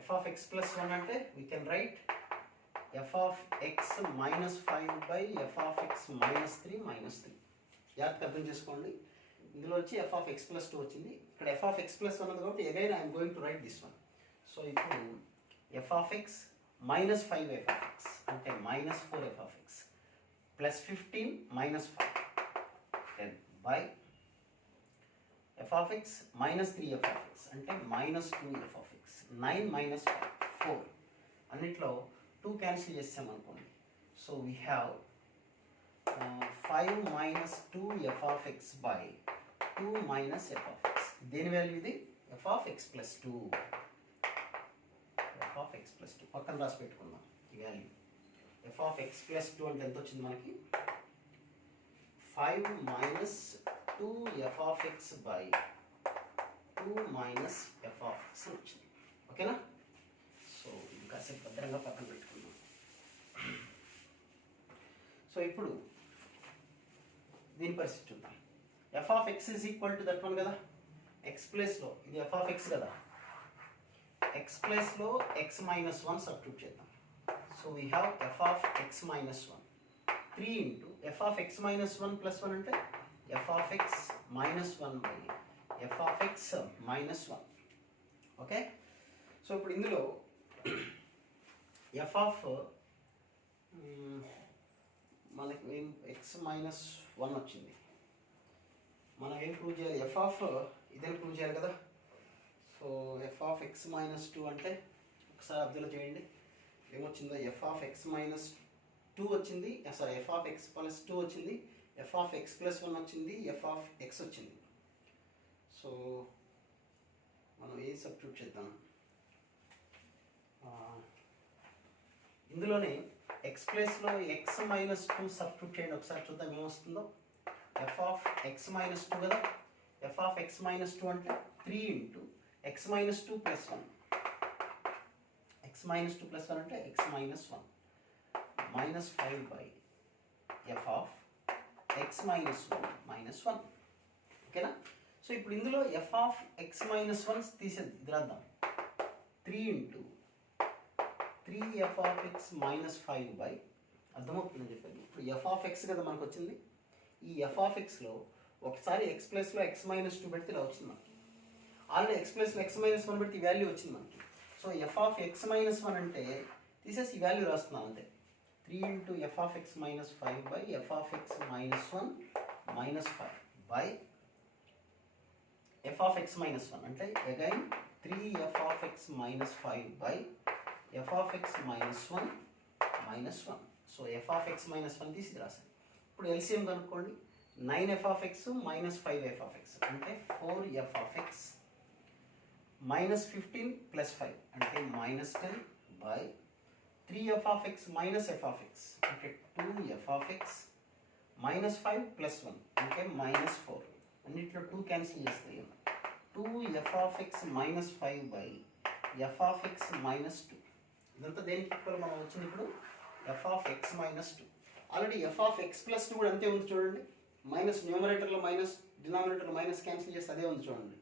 f of X plus 1 అంటే we can write F of x -5 by f of x -3 జాగ్రత్తగా అర్థం చేసుకోండి. ఇందులో వచ్చి ఎఫ్ ఆఫ్ ఎక్స్ ప్లస్ 2 వచ్చింది, ఇక్కడ ఎఫ్ ఆఫ్ ఎక్స్ ప్లస్ 1 ఉంది కాబట్టి again I'm going to write this one. So ఇప్పుడు f of x -5 f of X అంటే -4 f of X plus 15 -5 by f of x -3 f of X అంటే -2 ఎఫ్ ఆఫ్ ఎక్స్ 9 - 5 4. అన్నిట్లో 2 క్యాన్సిల్ చేసామనుకోండి. So we have 5 - 2 F of X by 2 - F of X. దేని వాల్యూ ఇది, F of X plus 2. F of X plus 2 పక్కన రాసి పెట్టుకుందాం ఈ value. F of X plus 2 అంటే ఎంత వచ్చింది మనకి, 5 - 2 F of X by 2 - F of X వచ్చింది. ఓకేనా. సో ఇది కాసేపు భద్రంగా పక్కన పెట్టుకుందాం. సో ఇప్పుడు దీని పరిస్థితి చూద్దాం. F of X is equal to that one కదా, ఎక్స్ ప్లస్లో ఇది ఎఫ్ ఆఫ్ ఎక్స్ కదా, ఎక్స్ ప్లస్లో ఎక్స్ -1 సబ్స్టిట్యూట్ చేద్దాం. So we have f of X -1 3 into f of X -1 plus 1 అంటే F of X -1 by f of X -1. Okay. So ఇప్పుడు ఇందులో ఎఫ్ ఆఫ్ మనకి ఏం ఎక్స్ -1 వచ్చింది, మనం ఏం ప్రూవ్ చేయాలి, ఎఫ్ ఆఫ్ ఇదని ప్రూవ్ చేయాలి కదా. So F of x minus 2 అంటే ఒకసారి అబ్జర్వ్ చేయండి ఏమొచ్చిందో. ఎఫ్ ఆఫ్ ఎక్స్ మైనస్ 2 వచ్చింది, sorry F of X plus 2 వచ్చింది, ఎఫ్ ఆఫ్ ఎక్స్ ప్లస్ 1 వచ్చింది, ఎఫ్ ఆఫ్ ఎక్స్ వచ్చింది. సో మనం ఏం సబ్స్టిట్యూట్ చేద్దాం, ఇందులోనే ఎక్స్ ప్లస్లో ఎక్స్ మైనస్ 2 సబ్స్టిట్యూట్ చేయండి, ఒకసారి చూద్దాం ఏమొస్తుందో. ఎఫ్ ఆఫ్ ఎక్స్ మైనస్ 2 కదా, ఎఫ్ ఆఫ్ ఎక్స్ మైనస్ 2 అంటే 3 into X minus 2 plus 1, X minus 2 plus 1 అంటే X minus 1 minus 5 by f of x minus 1 minus 1. ఓకేనా. సో ఇప్పుడు ఇందులో ఎఫ్ ఆఫ్ ఎక్స్ మైనస్ 1 తీసేది ఇది రాద్దాం. 3 into 3 f of x minus 5 by, అర్థమవుతుందని చెప్పాను. ఇప్పుడు ఎఫ్ ఆఫ్ ఎక్స్ కదా మనకు వచ్చింది, ఈ ఎఫ్ ఆఫ్ ఎక్స్లో ఒకసారి ఎక్స్ ప్లస్లో ఎక్స్ మైనస్ 2 పెడితే ఇలా వచ్చింది మనకి. ఆల్రెడీ ఎక్స్ ప్లస్లో ఎక్స్ మైనస్ 1 పెడితే ఈ వాల్యూ వచ్చింది మనకి. So F of x minus 1 అంటే తీసేసి ఈ వాల్యూ రాస్తున్నాను అంతే. 3 into f of x minus 5 by f of x minus 1 minus 5 by f of x minus 1 అంటే again 3 f of x minus 5 by f of x minus 1 minus 1. So F of x minus 1 తీసి రాశాను. ఇప్పుడు ఎల్సిఎం కనుక్కోండి. 9 F of x minus 5 f of X అంటే 4 f of x minus 15 plus 5 అంటే minus 10 by 3 f of x minus F of X అంటే 2 F of x minus 5 plus 1 అంటే మైనస్ 4. అన్నిట్లో 2 క్యాన్సిల్ చేస్తాయి. 2 F of x minus 5 by f of x minus 2. ఇదంతా దేనికి ఈక్వల్ మనం వచ్చింది ఇప్పుడు f of x minus 2. Already F of X plus 2 కూడా అంతే ఉంది చూడండి. మైనస్ న్యూమరేటర్లో మైనస్, డినామినేటర్లో మైనస్ క్యాన్సిల్ చేస్తే అదే ఉంది చూడండి.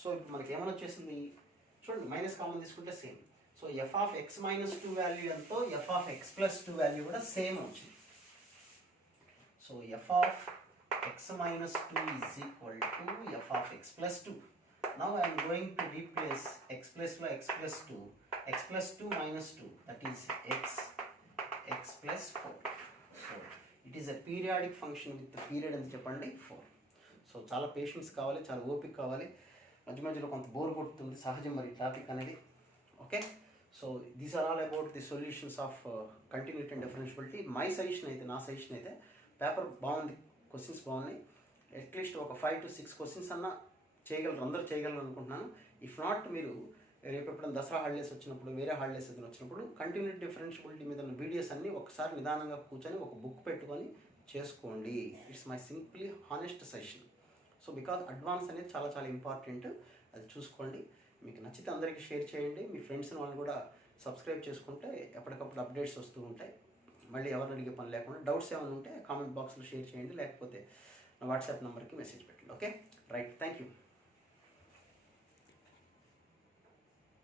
సో ఇప్పుడు మనకి ఏమైనా వచ్చేసింది చూడండి, మైనస్ కామన్ తీసుకుంటే same. So F of x minus 2 value ఎంతో f of X plus 2 value కూడా సేమ్ వచ్చింది. So F of x minus 2 is equal to f of X plus 2. Now I'm going to replace x ప్లస్లో x plus 2, x plus 2 minus 2 that is x plus 4. So it is a periodic function with period అని చెప్పండి 4. సో చాలా పేషెన్స్ కావాలి, చాలా ఓపిక కావాలి. మధ్య మధ్యలో కొంత బోర్ కొడుతుంది, సహజం మరి టాపిక్ అనేది. Okay. So these are all about the solutions of continuity and differentiability. నా సజెషన్ అయితే పేపర్ బాగుంది, క్వశ్చన్స్ బాగున్నాయి. అట్లీస్ట్ ఒక 5 to 6 క్వశ్చన్స్ అన్నా చేయగలరు, అందరూ చేయగలరు అనుకుంటున్నాను. ఇఫ్ నాట్ మీరు రేపు ఎప్పుడైనా దసరా హాలిడేస్ వచ్చినప్పుడు, వేరే హాలిడేస్ ఏదైనా వచ్చినప్పుడు కంటిన్యూటీ డిఫరెన్షియబిలిటీ మీద ఉన్న వీడియోస్ అన్నీ ఒకసారి నిదానంగా కూర్చొని ఒక బుక్ పెట్టుకొని చేసుకోండి. It's my simply honest suggestion. So because advance అనేది చాలా చాలా ఇంపార్టెంట్, అది చూసుకోండి. మీకు నచ్చితే అందరికీ షేర్ చేయండి, మీ ఫ్రెండ్స్ వాళ్ళు కూడా సబ్స్క్రైబ్ చేసుకుంటే ఎప్పటికప్పుడు అప్డేట్స్ వస్తూ ఉంటాయి. మళ్ళీ ఎవరిని అడిగే పని లేకుండా డౌట్స్ ఏమైనా ఉంటే కామెంట్ బాక్స్లో షేర్ చేయండి, లేకపోతే నా వాట్సాప్ నెంబర్కి మెసేజ్ పెట్టండి. Okay right, thank you.